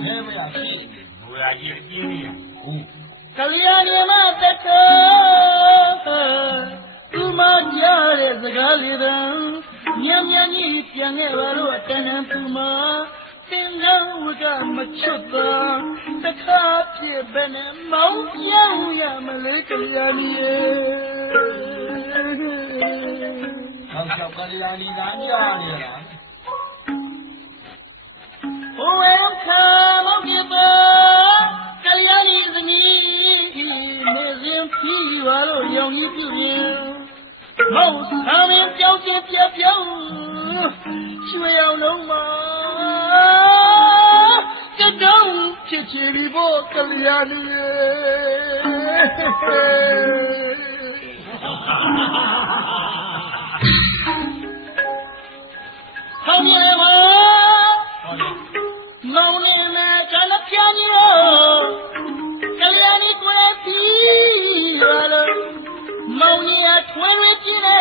မ အဲမရရှိဘွာကြီးအင်းကြီးဟုတ် ကလျာဏီမသက်တော်သူမကြားတဲ့စကားလေးတန်းညံ့ညံ့ကြီးပြန်ခဲ့ပါတော့တန်တန်သူမသင်္ကန်းဝကမချွတ်သာတခါပြည့်ပဲနဲ့မောင်းပြောင်းရမလဲကလျာဏီရဲ့ ဟောက်ကလျာဏီသားကြားနေလား Welcome, oh people. Kalyani is me. Amazing people, young people. Most coming, piao. Shui ao long ma. Kadong, chichiri bo Kalyani. Come here, ma. Moni me chala piani ro, Kalyani kore piwalo. Moni a twere chile,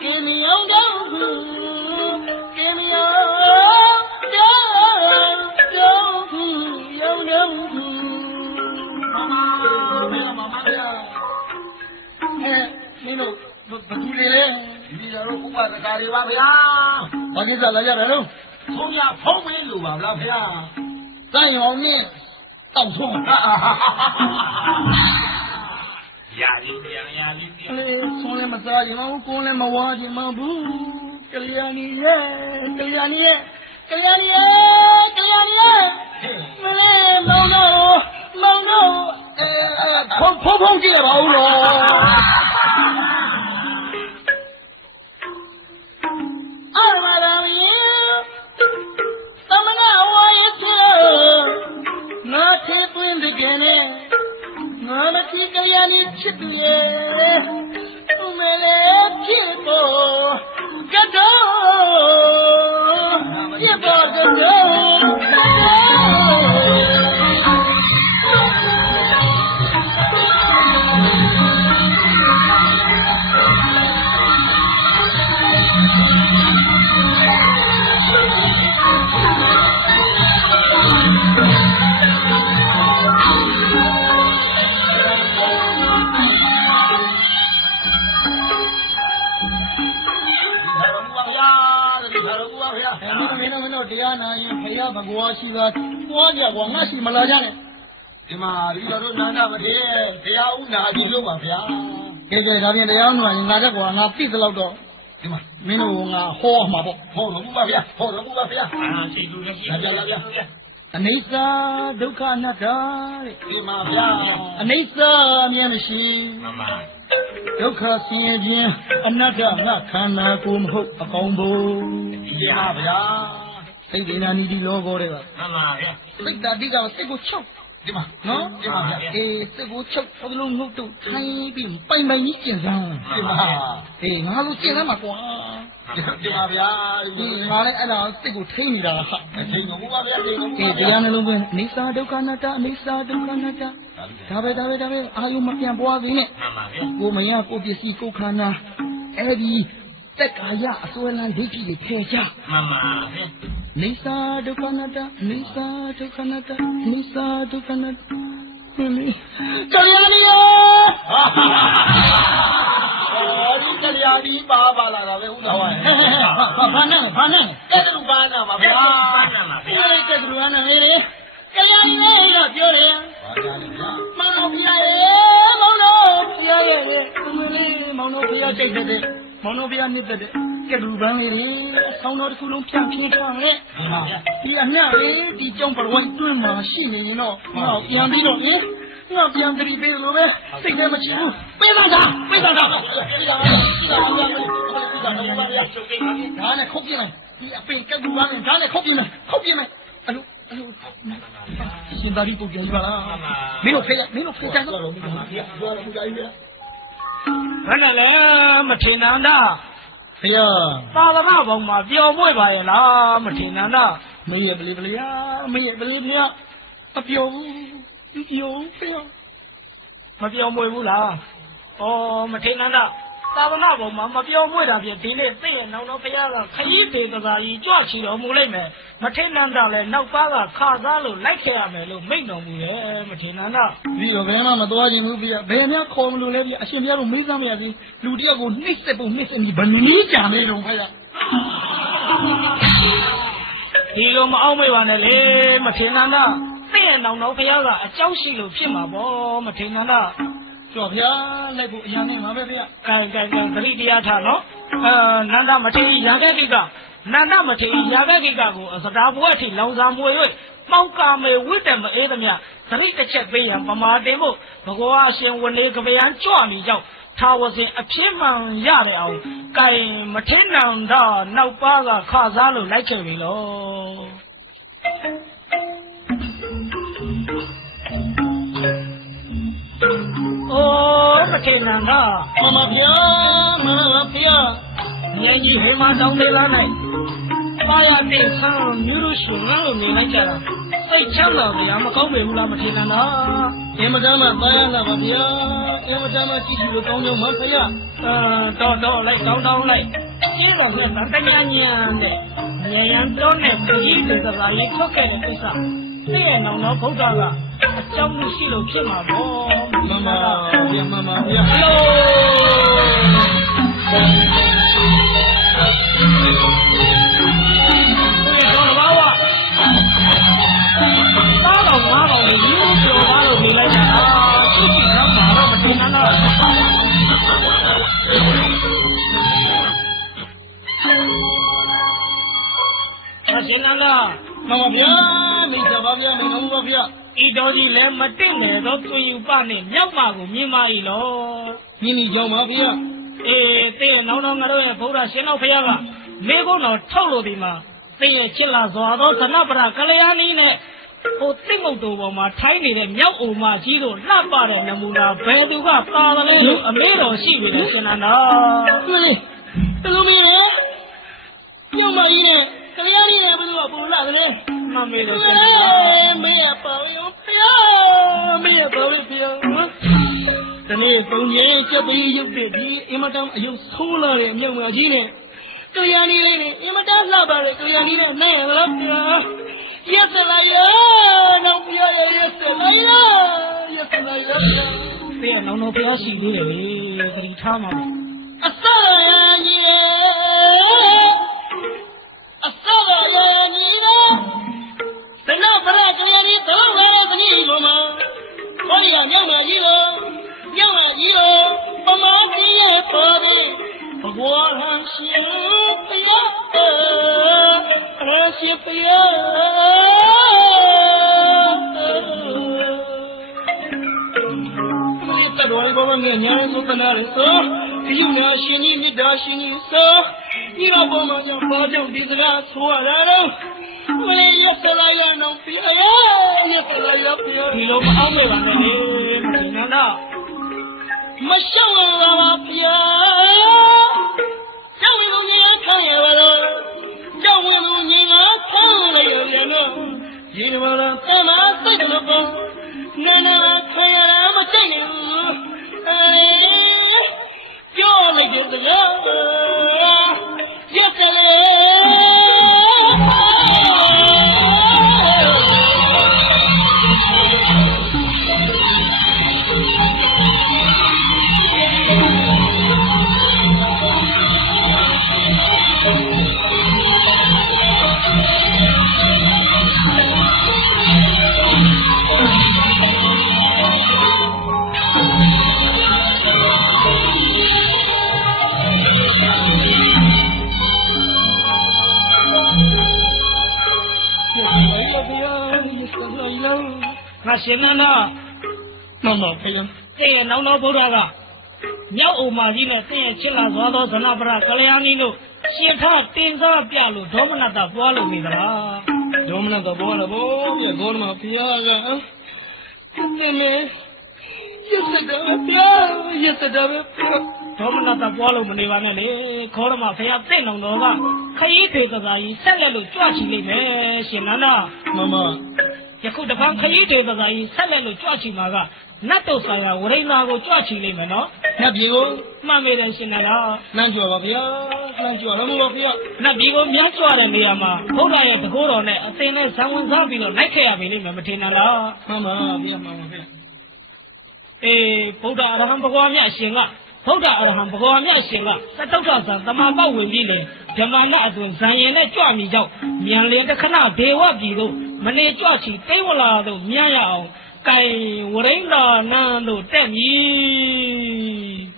kimi yong Mama, Nino, batulele, ini lalu kuat sekali bang ya. Bagi saya aja dulu. ဘုံရဖုံးမင်းလိုပါလားဗျာ 再有面到处。 ရာလေးပြန်ရာလေးပြန် 哎，从来没扎进嘛，我从来没挖进嘛不。ကလျာဏီရဲ့ကလျာဏီရဲ့ကလျာဏီရဲ့ကလျာဏီရဲ့မလေးမောင်တော့ဖုံးကြည့်ရပါဦးတော့အားမလာရင်သမဏဝါရဲ့ငါထေးသွင်းတဲ့ကနေ့ငါမတိကလျာဏီချစ်တယ်မလေးဖြစ်ပေါ်ကတော့ပြပါမင်းတို့တရားနာရင်ဖယားဘဂဝါရှိတာပွားကြကွာငါရှိမလာကြနဲ့ ဒီမှာဒီလိုတို့နန္ဒမထေရတရားဥနာကြည့်လို့ပါဗျာ ကဲဒါဖြင့်တရားနာရင်ငါတက်ကွာငါသိသလောက်တော့ ဒီမှာ မင်းတို့ငါဟောမှာပေါ့ ဟောတော်မူပါဗျာဟောတော်မူပါဗျာအာရှိလူလည်းရှိပါဗျာ အနိစ္စဒုက္ခအနတ္တတဲ့ ဒီမှာဗျာ အနိစ္စအမြဲမရှိ မမ ဒုက္ခဆင်းရဲခြင်းအနတ္တငါခန္ဓာကိုယ်မဟုတ်အကောင်းဖို့ ဒီဟာဗျာ စိတ်ဒေနာနီဒီလောကောတဲ့က မမဗျာ စိတ်ဓာတ်ဒီကစိတ်ကိုချုပ် ဒီမှာ နော် ဒီမှာဗျာ အေးစိတ်ကိုချုပ်ဘယ်လိုငုတ်တုတ်ထိုင်းပြီးပိုင်ကြီးကျင်စမ်း ဒီမှာ အေးငါလိုကျင်စမ်းမှာကွာ ဒီမှာဗျာ ဒီငါလည်းအဲ့ဒါစိတ်ကိုထိန်းနေတာဟာ အချိန်တော်မူပါဗျာချိန်တော်မူ အေးတရားနှလုံးသွင်းအိသဒုက္ခအနတ္တအိသဒုက္ခအနတ္တဒါပဲအာယုမပြန်ပွားသေးနဲ့ မမဗျာ ကိုမရကိုပစ္စည်းကိုခန္ဓာအဲ့ဒီတက်ကာယအစွဲလန်းဒိဋ္ဌိတွေထဲကြ မမဗျာ အိသဒုက္ခအနတ္တအိသဒုက္ခအနတ္တအိသဒုက္ခအနတ္တကလျာဏီယော ဒီတရားဒီပါလာတာပဲဥတော်ဝါ ဘာနဲ့ ကဲတူပါနာပါဗျာပါနာပါဗျာ အဲ့ဒီကလူကလည်းကလျာဏီယောပြောတယ် ပါကြတယ်ဗျာ မောင်တော်ဖျားရဲ့မောင်တော်ဖျားရဲ့သူမလေးမောင်တော်ဖျားကြိတ်တဲ့မောင်တော်ဖျားနှစ်တဲ့ကလူပန်းလေးတွေအဆောင်တော်တစ်ခုလုံးဖြန့်ဖြင်းထားမယ် ဒီမှာဗျာ ဒီအမြလေးဒီကြောင့်ပရဝိုင်းတွင်းမှာရှိနေရင်တော့ငါပြန်ပြီးတော့ငါပြန်ကြည့်ပေးလို့ပဲစိတ်ထဲမချဘူးပေးပါသားဒါနဲ့ခုတ်ပြမယ်ဒီအပင်ကလူပန်းလေးဒါနဲ့ခုတ်ပြမယ်အလိုရှင်သာရိပုတ္တရာကြီးပါလားမင်းတို့ဖေးကြတော့ တော်မူပါဗျာတော်မူကြပြီဗျာ ဘယ်နဲ့လဲမထင်နန္ဒ ဖေးရ သာသနာ့ဘုံမှာပျော်မွေ့ပါရဲ့လားမထင်နန္ဒ မင်းရဲ့ပလေးဖျားမပြောဘူးဖေးရ မပျော်မွေ့ဘူးလားဩမထင်နန္ဒ သာသနာ့ဘုံမှာမပြောမွေ့တာဖြင့်ဒီနေ့သိရဲ့နောင်တော်ဘုရားကခရီးပေကစားကြီးကြွချီတော်မူလိုက်မယ်မထေနန္ဒလည်းနောက်ပါကခါစားလို့လိုက်ခဲ့ရမယ်လို့မိန့်တော်မူတယ်မထေနန္ဒ ဒီတော့ဘယ်မှမသွားခြင်းဘူးဗျာဘယ်များခေါ်မလို့လဲဗျာအရှင်ဘုရားတို့မေးစမ်းမရသေးလူတယောက်ကိုနှိမ့်ဆက်ဖို့နှိမ့်ဆက်ပြီးဘယ်နည်းကြံနေတော့ဗျာ ဒီလိုမအောင်မေ့ပါနဲ့လေမထေနန္ဒသိရဲ့နောင်တော်ဘုရားကအကြောင်းရှိလို့ဖြစ်မှာပေါ့မထေနန္ဒ ကျော်ဗျာလိုက်ဖို့အရာနဲ့မှာပဲဗျာ ကဲသတိတရားထားနော်နန္ဒမထေရရာခဲ့ကိကနန္ဒမထေရရာခဲ့ကိကကိုစတာဘွဲ့ထိလောင်စာမွေ၍ပေါင်းကာမေဝိတ္တမအေးသမျှသတိတစ်ချက်ပေးရန်ပမာတင်ဖို့ဘဂဝါအရှင်ဝနေကပယံကြွမိကြောင့်ထာဝစဉ်အဖြစ်မှန်ရတယ်အောင်ကဲမထေနန္ဒနောက်ပါကခစားလို့လိုက်ခဲ့ပြီလို့ โอ้မထေနန္ဒ မမဗျာမမဗျာ ဉာဏ်ကြီးဟေမတောင်းသေးလား၌ပါရတဲ့ဆံမျိုးလို့ဆိုငါ့လိုနေလိုက်ကြတာစိတ်ချမ်းသာကြမကောင်းပေဘူးလားမထေနန္ဒ အင်မတန်မှသားရလာပါဗျာအင်မတန်မှကြည့်ကြည့်လို့ကောင်းကြောင်းမဖယား တော့လိုက်တောင်းလိုက်ကျင်းတော်ကတတညာညာတဲ့ဉာဏ်ရန်တော့နဲ့ကြီးတဲ့စကားလေးထုတ်ခဲ့တဲ့ကိစ္စသိရဲ့နောင်တော့ဘုရားကအကြောင်းရှိလို့ဖြစ်မှာပေါ့ မမဗျာမမဗျာ ဟယ်လိုရှင်နန္ဒ မမဗျာမိတ်ပါဗျာမင်းတော်ပါဗျာ ဤတော်ကြီးလည်းမတင့်နဲ့တော့သူယူပနဲ့မြောက်ပါကိုမြင်ပါ၏လို့ မြင်းကြီးကြောင်းပါဗျာ အေးတဲ့နောင်တော်ငါတို့ရဲ့ဘုရားရှင်တော်ဖရာကမေကုန်းတော်ထုတ်လို့ဒီမှာသိရဲ့ချစ်လာစွာသောသနပရကလျာဏီနဲ့ဟိုတိတ်မုတ်တော်ပေါ်မှာထိုင်းနေတဲ့မြောက်အိုမကြီးတို့လှပတဲ့နမူနာဘယ်သူကပါတယ်လဲလို့အမေတော်ရှိပြီလေရှင်နန္ဒ မင်းတလူမင်းရဲ့ညမကြီးနဲ့ကလျာဏီနဲ့ဘယ်သူကပူလာတယ်လဲ မမေတော်ရှင်နန္ဒ မင်းရပါရောဗျာမင်းရပါလို့ဗျာတနေ့ပုံကြီးချက်ပြီးရုပ်တဲ့ဒီအင်မတန်အယုတ်ဆိုးလာတဲ့အမြောက်မကြီးနဲ့ကလျာဏီလေးနဲ့အင်မတန်လှပါတဲ့ကလျာဏီနဲ့နိုင်ရလားဗျာရက်စလာရနောက်ပြရရက်စလာရရက်စလာရဗျာ တဲ့နောင်တော်ဖရာရှိသေးတယ်လေသတိထားမှာ အစရကြီးအစရကြီးတနောပရကလေးရီတော့ဝရသနီကိုမခေါ်ရညောင်းမကြီးလို့ပမောတိရဲ့ပေါ်ပြီးဘဂဝါဟံရှင်ပယရရှိပယမေတ္တတော်ဘောငယ်ညာသုတနာရသောဒီယူနာရှင်ကြီးမြတ်တာရှင်ကြီးသောဒီတော့ဘောမကြောင့်ဘာကြောင့်ဒီစကားဆိုရတာတော့မလေးရစလိုက်ရအောင်ပြရစလိုက်ရပြ ဒီလိုမအောင်မေပါနဲ့လေမထေနန္ဒ မရှောင်းလာပါဗျာကျောင်းဝင်လူငယ်ခံရပါတော့ကျောင်းဝင်လူငယ်ကခံရရနော်ဒီမှာတော့တမစိတ်တော့ပေါ့နာနာခံရတာမစိတ်နေဘူးပြောလိုက်တဲ့စကားရက်တယ်ငါရှင်နန္ဒ မမဖေး တဲ့ရဲ့နောင်တော်ဘုရားကမြောက်အိုမကြီးနဲ့တဲ့ရဲ့ချစ်လာစွာသောဇနပရကလျာဏီတို့ရှင်ဖတင်စားပြလို့ဒေါမနတပွားလို့နေသလား ဒေါမနတော့ဘောလားဘောပြဂေါရမဖျားကတင်မေရက်စတာဗျာရက်စတာပဲ ဒေါမနတပွားလို့မနေပါနဲ့လေခေါရမဖရာတဲ့နောင်တော်ကခရီးထေကစားကြီးဆက်လက်လို့ကြွချီလိမ့်မယ်ရှင်နန္ဒ မမ ယခုတပန်းခရီးထေကစားကြီးဆက်လက်လို့ကြွချီမှာက နတ်တို့ဆိုင်ရာဝရိနာကိုကြွချီလိမ့်မယ်နော် နတ်ပြည်ကို မှန်မေတယ်ရှင်နန္ဒာ နှမ်းကြွပါဗျာနှမ်းကြွတော့မလို့ဗျာ နတ်ပြည်ကိုမြတ်ကြွတဲ့နေရာမှာဘုရားရဲ့တကောတော်နဲ့အသင်နဲ့ဇံဝင်စားပြီးတော့လိုက်ခဲ့ရပြီလိမ့်မယ်မထင်နဲ့လား မှန်ပါဗျာမှန်ပါဗျာ အေးဗုဒ္ဓအရဟံဘဂဝါမြတ်ရှင်ကဗုဒ္ဓအရဟံဘဂဝါမြတ်ရှင်ကသတ္တုထဇံတမန်ပေါက်ဝင်ပြီးလေဓမ္မနတ်အတွင်ဇံရင်နဲ့ကြွမိကြောင့်မြန်လျင်တခဏဒေဝပြည်သို့မနေကြွချီတိဝလာသို့မြန်ရအောင်ကဲဝရိန္ဒာနန်းတို့တက်မည်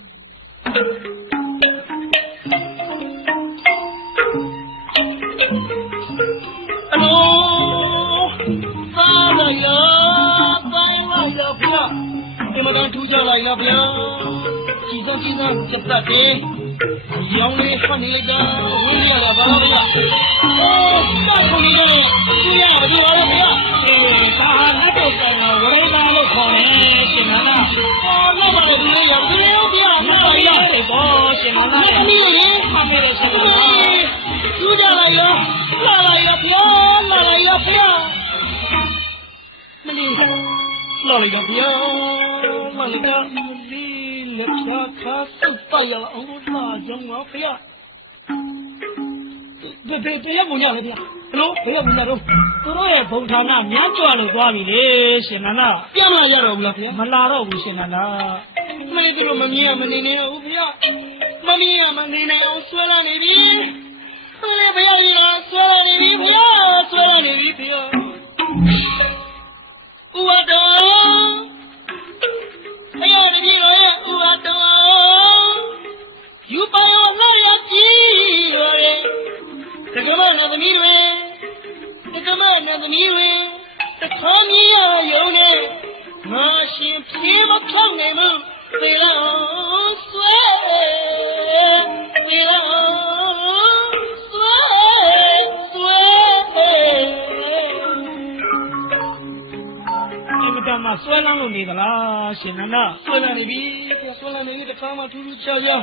အလိုသားလိုက်လားတိုင်းလိုက်လားဗျာဒီမှာထူးကြလိုက်လားဗျာကြီးစံစက်တက်တယ်ရောင်းလေးဖန်နေလိုက်တာဝင်းရတာဘာလို့လဲအိုးပတ်ကုန်နေတယ်သူရဘာလို့လဲဗျာ အေးသာနတ်တို့တိုင်တော်ဝရိန္ဒာလို့ခေါ်တယ်ရှင်နန္ဒာ အော်လောက်ပါလေဒီလေးရောဒီလေးဗျာ နတ်တော်ရတယ်ပေါ့ရှင်နန္ဒာ မင်းလေး မှန်မေတယ်ရှင်နန္ဒာ သူကြလိုက်ရောလာလိုက်ရောဗျာလာလိုက်ရောဗျာမင်းလာလိုက်ရောဗျာလာလိုက်ရောဒီလက်ချာခါစုပ်ပါရအောင်လာကြမှာဗျာတရားပုံရတယ်ဗျာဘလို့ဘယ်လိုပုံရတော့ သူတို့ရဲ့ဘုံဌာနမြန်းကြွလို့သွားပြီလေရှင်နန္ဒာ ပြန်လာရတော့ဘူးလားဗျာ မလာတော့ဘူးရှင်နန္ဒာ မင်းတို့မမြင်မနေနဲ့ဦးဗျာမမြင်မနေနဲ့အောင်ဆွဲလာနေပြီသူလည်းဗျာကြီးလားဆွဲလာနေပြီဗျာဆွဲလာနေပြီဗျာဦးဝတော်အရာတကြီးတော့ရဲ့ဦးဝတော်ယူပါရောလာရကြည့်ရယ်တက္ကမနဲ့သမီးတွေတက္ကမနဲ့သမီးတွေတခေါင်းကြီးရယုံနဲ့ငါရှင်ပြေမဖြောင်းနိုင်ဘူးသေလောက်ဆွဲသေလောက်ဆွဲဆွဲ အင်မတန်မှဆွဲလန်းလို့နေသလားရှင်နန္ဒာ ဆွဲလာနေပြီဆွဲလာနေပြီတခါမှထူးထူးခြားခြား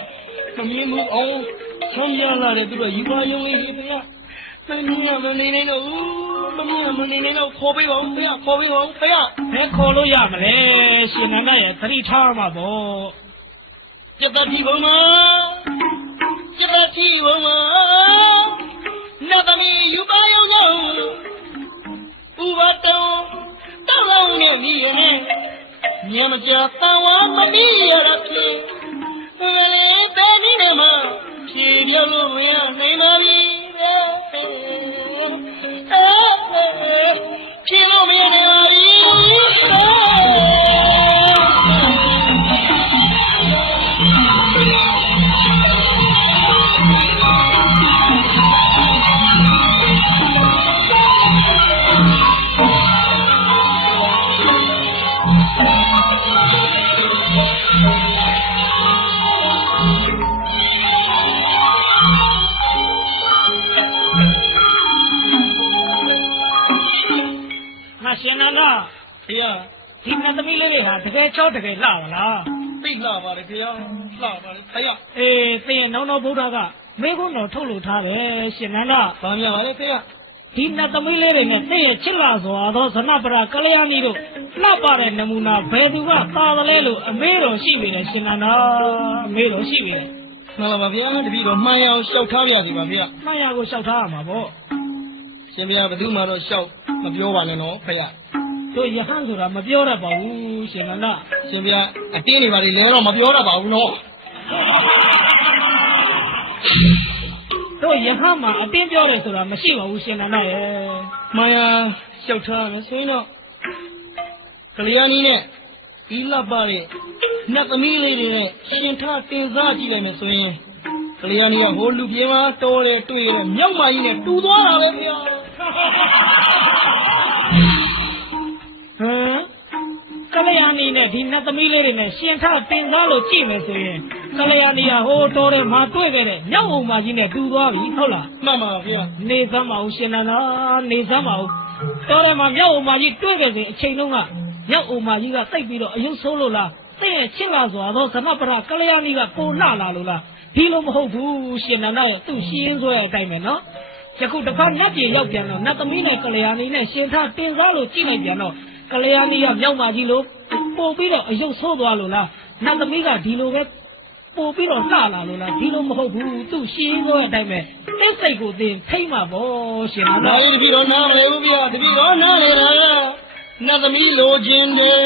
မမြင်ဘူးအောင်ဆုံးရလာတယ်သူတို့ယူပါယုံလေးတွေဗျာမမြင်မနေနေတော့မမြင်မနေနေတော့ခေါ်ပေးပါဦးဗျာခေါ်ပေးပါဦးဗျာ ဘယ်ခေါ်လို့ရမလဲရှင်နန္ဒာရဲ့သတိထားမှာပေါ့ ကျက်တိဘုံမှာကျက်တိဘုံမှာနတ်သမီးယူပါယုံဆုံးဥပတောတောင်းလောင်းနဲ့မြည်ရနဲ့ညမကြတန်ဝါမမီးရတာဖြစ်ဘယ်လေဘယ်နည်းနဲ့မှဖြေပြောလို့မရနိုင်ပါဘူးဖြေလို့မရနိုင်ပါဘူးရှင်နန္ဒာ ဖေရ ဒီနတ်သမီးလေးတွေဟာတကယ်ချောတကယ်လှပါလား သိလှပါလေဖေရလှပါလေဖေရ အေးသိရင်နောင်တော်ဗုဒ္ဓကမေခွန်းတော်ထုတ်လို့ထားတယ်ရှင်နန္ဒာ ဘာများပါလဲဖေရ ဒီနတ်သမီးလေးတွေနဲ့သိရဲ့ချစ်လာစွာသောဇနပရကလျာဏီတို့လှပတဲ့နမူနာဘယ်သူကသာသလဲလို့အမေတော်ရှိပြီလေရှင်နန္ဒာအမေတော်ရှိပြီလေ မှန်ပါပါဗျာတပည့်တော်မှန်ရအောင်လျှောက်ထားပြစီပါဗျာ မှန်ရကိုလျှောက်ထားရမှာပေါ့ ရှင်ဗျာဘယ်သူမှတော့လျှောက်မပြောပါနဲ့နော်ဖေရ တို့ယဟန်ဆိုတာမပြောတတ်ပါဘူးရှင်နန္ဒာ ရှင်ဗျာအတင်းနေပါလေလဲတော့မပြောတတ်ပါဘူးနော် တို့ယဟန်မှာအတင်းပြောတယ်ဆိုတာမရှိပါဘူးရှင်နန္ဒာရဲ့ မှန်ရလျှောက်ထားမယ်ဆိုရင်တော့ကလျာဏီနဲ့ဒီလပ်ပါတဲ့နတ်သမီးလေးတွေနဲ့ရှင်ထတင်စားကြည့်လိုက်မယ်ဆိုရင်ကလျာဏီကဟိုလူပြေမှာတော်တယ်တွေ့ရတယ်မြောက်မကြီးနဲ့တူသွားတာပဲဗျာ ဟမ်ကလျာဏီနဲ့ဒီနတ်သမီးလေးတွေနဲ့ရှင်ထတင်စားလို့ကြည့်မယ်ဆိုရင်ကလျာဏီကဟိုတော်တယ်မှာတွေ့ခဲ့တဲ့မြောက်အောင်မကြီးနဲ့တူသွားပြီဟုတ်လား မှန်ပါဗျာ နေသမ်းပါဦးရှင်နန္ဒာနေသမ်းပါဦးတော်တယ်မှာမြောက်အောင်မကြီးတွေ့ခဲ့စဉ်အချိန်တုန်းကမြောက်အောင်မကြီးကတိတ်ပြီးတော့အယုတ်ဆိုးလို့လားသိရဲ့ချစ်လာစွာသောဇနပရကလျာဏီကပုံလှလာလို့လားဒီလိုမဟုတ်ဘူးရှင်နန္ဒာရဲ့သူ့ရှင်းဆွဲအတိုင်းပဲနော်ယခုတစ်ခါနတ်ပြည်ရောက်ပြန်တော့နတ်သမီးနဲ့ကလျာဏီနဲ့ရှင်ထတင်စားလို့ကြည့်လိုက်ပြန်တော့ကလျာဏီကမြောက်မကြီးလို့ ပို့ပြီးတော့အယုတ်ဆိုးသွားလို့လားနတ်သမီးကဒီလိုပဲပို့ပြီးတော့လှလာလို့လားဒီလိုမဟုတ်ဘူးသူ့ရှင်းသောအတိုင်းပဲအစ်စိတ်ကိုသိထိမ့်မှာပေါ့ရှင်မ ဒါ လား တပည့်တော်နားမလဲဘူးဗျာတပည့်တော်နားလေတာနတ်သမီးလိုချင်တယ်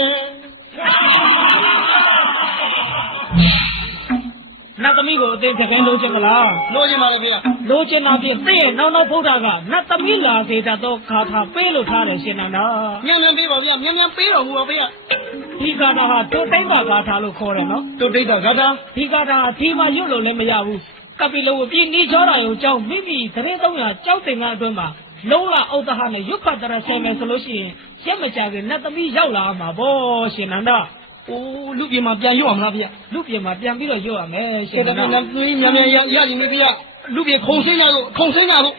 နတ်သမီးကိုအသိတကယ်လို့ချင်မလား လိုချင်ပါလေဗျာ လို့ချင်တာဖြင့်သိရဲ့နောက်ဗုဒ္ဓကနတ်သမီးလာစေတတ်သောဂါထာပေးလို့ထားတယ်ရှင်နန္ဒာ မြန်မြန်ပေးပါဗျာမြန်မြန်ပေးတော်မူပါဗျာ ဒီဂါထာဟာတုတ်တိတ်ပါဂါထာလို့ခေါ်တယ်နော် တုတ်တိတ်တာဂါတာ ဒီဂါထာဟာဒီမှာရွတ်လို့လည်းမရဘူးကပိလဝပြည်နေချောတာရုံကြောင့်မိမိသတင်း300ကြောက်တင်ကအတွင်းမှာလုံးလာဥဒ္ဒဟနဲ့ရွတ်ဖတ်တဲ့ဆယ်မယ်ဆိုလို့ရှိရင်ရက်မကြခင်နတ်သမီးရောက်လာမှာပေါ့ရှင်နန္ဒာ အိုးလူပြေမှာပြန်ရွတ်အောင်လားဗျာ လူပြင်မှာပြန်ပြီးတော့ရွတ်ရမယ်ရှ စေ င် တ နန္ နာ ဒာ သွေးမြန်မြန်ရရင်ဗျာလူပြေခုံစင်းရလို့ခုံစင်းရလို့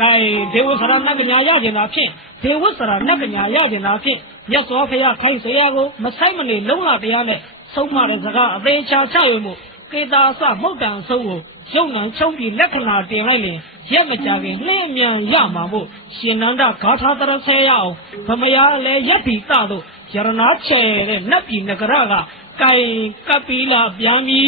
ကဲဒေဝဆရာနတ်ကညာရကျင်တာဖြင့်ဒေဝဆရာနတ်ကညာရကျင်တာဖြင့်မြတ်စွာဘုရားခိုင်းစေရကိုမဆိုင်မနေလုံးလာတရားနဲ့ဆုံးမတဲ့စကားအသေးချာချရွမှုကေတာအစမုတ်တန်ဆုံးကိုရုံနှံချုံပြီးလက္ခဏာတင်လိုက်ရင်ရက်မကြခင်လင်းအမြန်ရမှာမို့ရှင်နန္ဒဂါထာတရဆဲရအောင်ဗမယာလည်းရက်ပြီးတတို့ယရနာချဲတဲ့နတ်ပြည်နဂရကကဲကပိလာပြန်ပြီ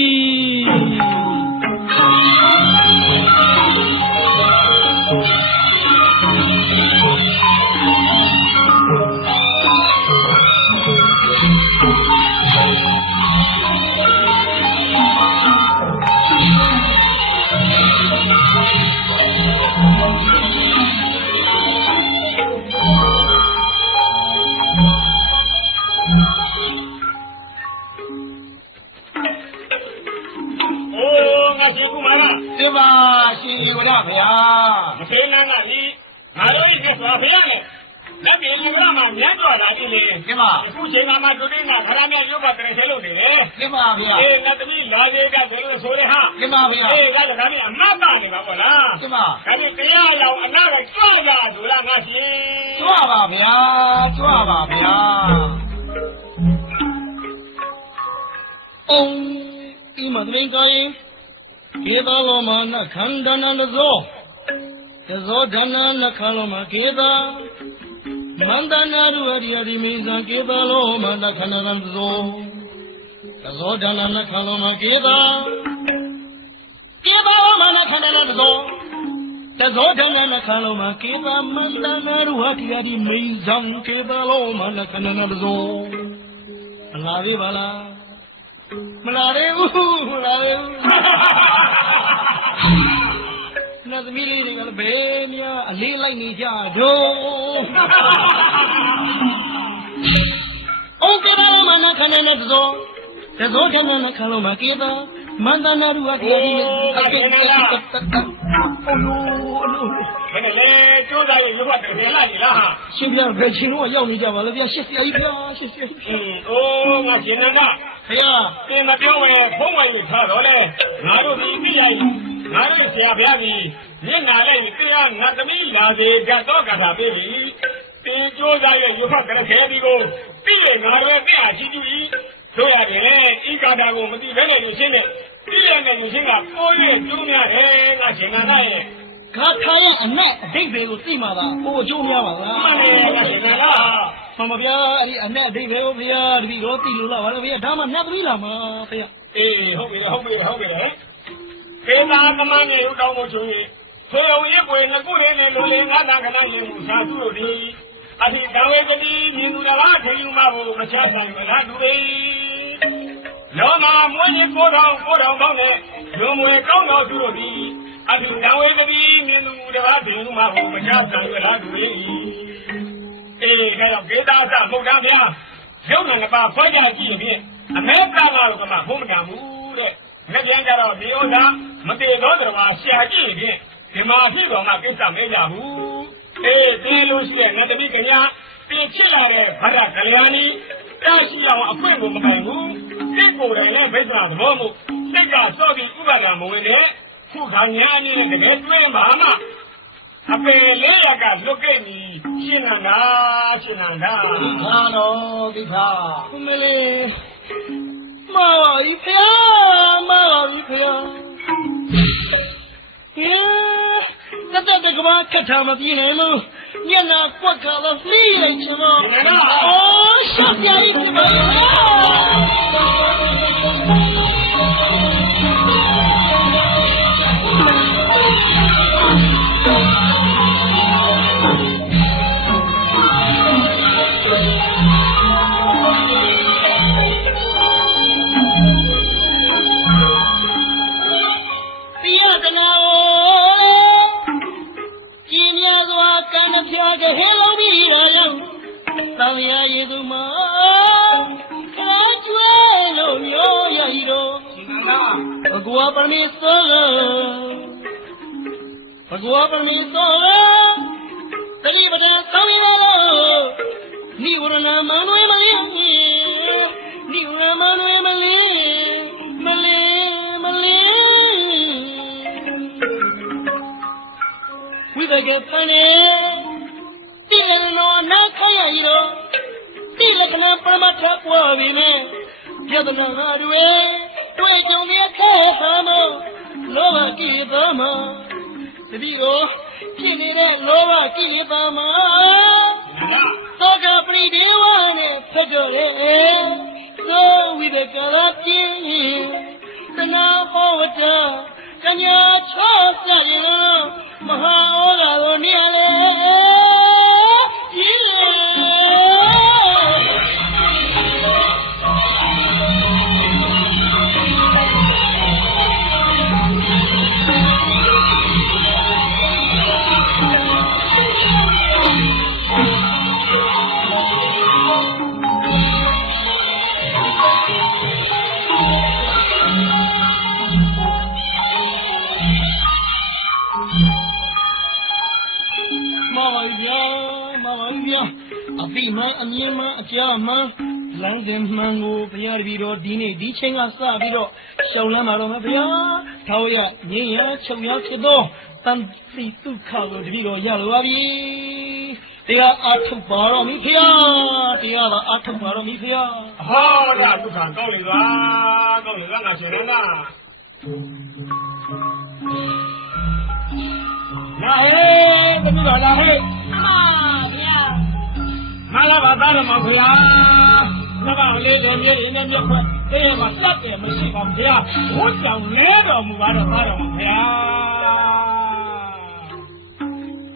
โอ้งาสิกูมาละ ဒီပါရှင်ယေဝဒဗျာ မထေနန်းကလေငါတို့ရဲ့ဆိုဘုရားနဲ့လက်ပြေလင်္ကာမှာမြတ်တော်လာပြီလေ ဒီပါ အခုချိန်မှာဒုတိယခရမြတ်ရုပ်ကတည်းကလုပ်နေတယ် ဒီပါဗျာ အေးငါသမီးလာစေကဆိုလို့ဆိုရဟာ ဒီပါဗျာ အေးကလည်းဒါမျိုးအမတ်ပါနေပါဘောလား ဒီပါ ဒါမျိုးတရားရောက်အနာကကြွလာဆိုလားငါရှင် ကြွပါဗျာကြွပါဗျာအောင်ဒီမှာတင်ကိုင်းကေတလောမနခန္ဓာနဇောဒနာနခလောမကေတာမန္တနာရူအရိယဒီမိဇံကေတလောမနခန္ဓာနဇောဒနာနခလောမကေတာကေတလောမနခန္ဓာနဇောဒနာနခလောမကေတာမန္တနာရူအရိယဒီမိဇံကေတလောမနခန္ဓာနဇောအလားလေးပါလားမလာရဘူးမလာရဘူးနတ်သမီးလေးတွေကလည်းဘယ်များအလေးလိုက်နေကြတော့ဩကေရမနခဏနဲ့သောခဏနဲ့ခလုံးမကေတာမန္တနာရူအကိယဒီအကေအိုယိုအလို မင်းလည်းကျိုးသားရဲ့ရုပ်ကတည်းကလာနေလားဟာ ရှင်ပြဘယ်ချင်းတော့ရောက်နေကြပါလဲဗျာရှစ်ဆရာကြီးဗျာရှစ်ဆရာကြီး အိုးငါရှင်နန္ဒ ဘုရား သင်မပြောဘဲဖုံးဝိုင်းလို့ထားတော့လေငါတို့ဒီသိရည်ငါတို့ဆရာဘုရားကြီးမျက်နာလိုက်တရားငါသမီးလာစေတတ်တော့ကထာပေးပြီတင်ကြိုးစားရဲ့ရုပ်ဖတ်ကြတဲ့ဒီကိုပြီးရငါတို့တဲ့အားရှိသူကြီးတို့ရတယ်ဤကာတာကိုမသိဘဲနဲ့လူချင်းနဲ့ပြီးရတဲ့လူချင်းကပိုးရဲ့ကျိုးများတယ်ငါရှင်နန္ဒရဲ့ ဂါထာရဲ့အနက်အဓိပ္ပာယ်ကိုသိမှာလားဟိုအကျိုးများပါလား မှန်တယ်ငါရှင်နန္ဒ မှန်ပါဗျာအဲ့ဒီအနက်အဓိပ္ပာယ်ကိုဗျာတပည့်တော်သိလို့လားဗါလဲဗျာဒါမှနတ်သမီးလာမှာဗျာ အေးဟုတ်ပြီကေသာသမန်ရဲ့ဥတောင်းမှုချုံကြီးဆွေုံရပွေငကုရဲနဲ့လူလေးငါသာကနလင်းမှုသာသူတို့ဒီအတိတဝေကတိမြင်သူတော်ထေယူမဖို့မချမ်းသာဘူးလားသူတွေလောမမွေးကြီးကိုတော်ပေါင်းနဲ့လူမွေကောင်းတော်သူတို့ဒီအတိတဝေကတိမြင်သူတော်ထေယူမဖို့မချမ်းသာဘူးလားသူတွေအေးဒါကြောင့်ကေသာသမုတ်သားများရုပ်နဲ့ပါခွဲကြကြည့်ရင်အမေကလာလို့ကမှဘုံမကဘူးတဲ့ ငါပြန်ကြတော့ဒီဥစ္စာမတည်တော့တယ်မှာဆရာကြည့်ဖြင့်ဒီမှာဖြစ်တော်မှာကိစ္စမဲကြဘူးအေးဒီလိုရှိတဲ့ငါတပိကညာပြင်ချစ်လာတဲ့ဗရကလျာဏီတရှိအောင်အခွင့်ကိုမပိုင်ဘူးစိတ်ကိုယ်တိုင်လည်းဘိသနာသဘောမှုစိတ်ကစောပြီးဥပါဒံမဝင်နဲ့ခုခါညာအနေနဲ့တကယ်တွင်းပါမှအပယ်လေးရကလွတ်ခဲ့ပြီရှင်းနန္ဒရှင်းနန္ဒ ဒီခါတော့ဒီခါဦးမလေးမာရီဖျားမာရီဖျားဟဲ့ သက်တကဘာခက်တာမပြင်းနိုင်ဘူးညနာကွက်ကတော့လှိလိုက်ချင်မအော်ရှောက်ပြကြီးပြပါတောင်ရရည်သူမခရကျွဲလို့မျိုးရည်တော့ဘဂဝါပရမေသောဘဂဝါပရမေသောတတိပဒံသောင်းရလို့နိဝရဏမနွေမလေးနိဝရဏမနွေမလေးမလေးမလေးဝိဒကေပန်နေတိလနောနာခရရည်တော့တိလကနာပရမတ်ထပွားပြီနဲ့ပြဒနာဟာတွေတွေ့ကြုံရခဲ့ပါမလောဘကိလေသာမှာတတိကိုဖြစ်နေတဲ့လောဘကိလေသာမှာသောကပရိဒေဝနဲ့ဖက်တော်ရဲ့သောဝိဒကရာပြင်းတနာဘောဝတ္တကညာချောပြရင်မဟာဩဃာတော်နေရလေအပိမအမြင်မအကြာမလမ်းစဉ်မှန်ကိုဘုရားတပည့်တော်ဒီနေ့ဒီချိန်ကစပြီးတော့ရှောင်းလမ်းပါတော့မယ်ဘုရားထာဝရငြိမ်းရချုပ်ရဖြစ်သောတန်တိဒုက္ခကိုတပည့်တော်ရလိုပါပြီတရားအာထုတ်ပါတော့မိဘုရားတရားပါအာထုတ်ပါတော့မိဘုရားဟောရဒုက္ခကောင်းလေစွာကောင်းလေစွာငါရှင်ရလားလာဟဲ့တပည့်တော်လာဟဲ့မလာပါသားတော်မဖေဟာငါကလေးတော်မြေရင်းနဲ့မြက်ခွက်တည်းမှာစက်တယ်မရှိပါဘူးဖေဟာဝတ်ကြောင်လဲတော်မူပါတော့သားတော်မဖေဟာ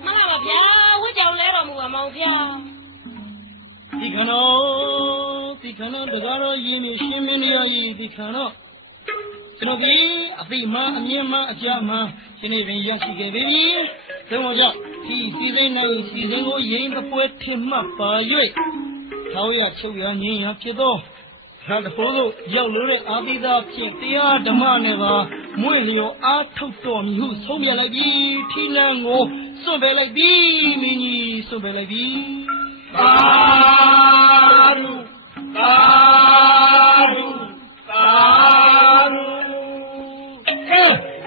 မလာပါဗျာဝတ်ကြောင်လဲတော်မူပါမောင်ဗျာဒီခဏတကားတော့ရင်းနေရှင်းမင်းရည်ဒီခဏတော့ကျွန်တော်ဒီအပိမအမြင်မအကြာမဒီနေ့ပင်ရရှိခဲ့ပြီ။ဒါကြောင့်ဒီစီစဉ်နိုင်စီစဉ်ကိုရင်းတပွဲထင်မှတ်ပါ၍ထောက်ရချုပ်ရငင်းရဖြစ်သောရတဖို့တို့ရောက်လို့တဲ့အာသီသာဖြင့်တရားဓမ္မနဲ့ပါမွေ့လျော်အားထုတ်တော်မူဟုဆုံးဖြတ်လိုက်ပြီးထိလန်းကိုစွန့်ပယ်လိုက်ပြီးမင်းကြီးစွန့်ပယ်လိုက်ပြီးသာဓုသာဓုသာဓု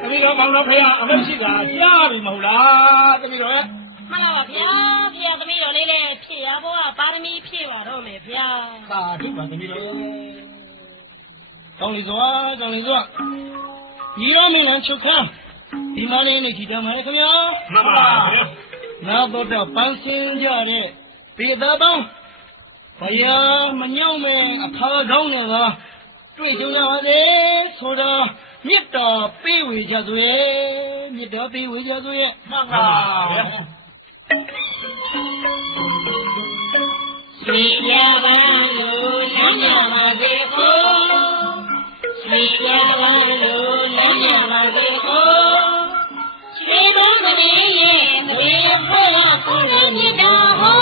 တပည့်တော်မောင်တော်ဖေအမရှိတာကြားပြီမဟုတ်လားတပည့်တော်ရဲ့မှန်ပါပါဗျာဖေသမီးတော်လေးလည်းဖြည့်ရဘောကပါရမီဖြည့်ပါတော့မယ်ဗျာသာဓုပါတပည့်တော်ရဲ့ကောင်းလေစွာညီတော်မင်းလန်ချုပ်ခန်းဒီမလေးနဲ့ကြည်တမ်းပါလေခင်ဗျာမှန်ပါဗျာနာတော်တော့ပန်းစင်းကြတဲ့ပေသားပေါင်းဘယာမညောင်းမဲ့အခါကောင်းနဲ့သာတွေ့ကြရပါစေဆိုတာမြတ်တော်ပေးဝေကြသွေမြတ်တော်ပေးဝေကြသွေမှန်ပါဗျာစီရပါလို့လမ်းရပါစေကိုစီရပါလို့လမ်းရပါစေကိုခြေတော်မင်းရဲ့သွေးဖွဲ့ကိုလည်းမြတ်တော်ဟော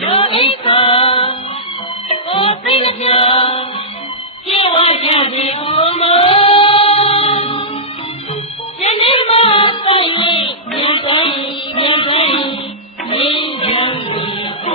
လိုအိတ်ကကိုသိတဲ့ပြောပြေဝကြပြီဦးမဒီနေ့မှဆိုင်လေးမြန်တိုင်းမင်းချမ်းပြီ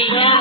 ရိယာ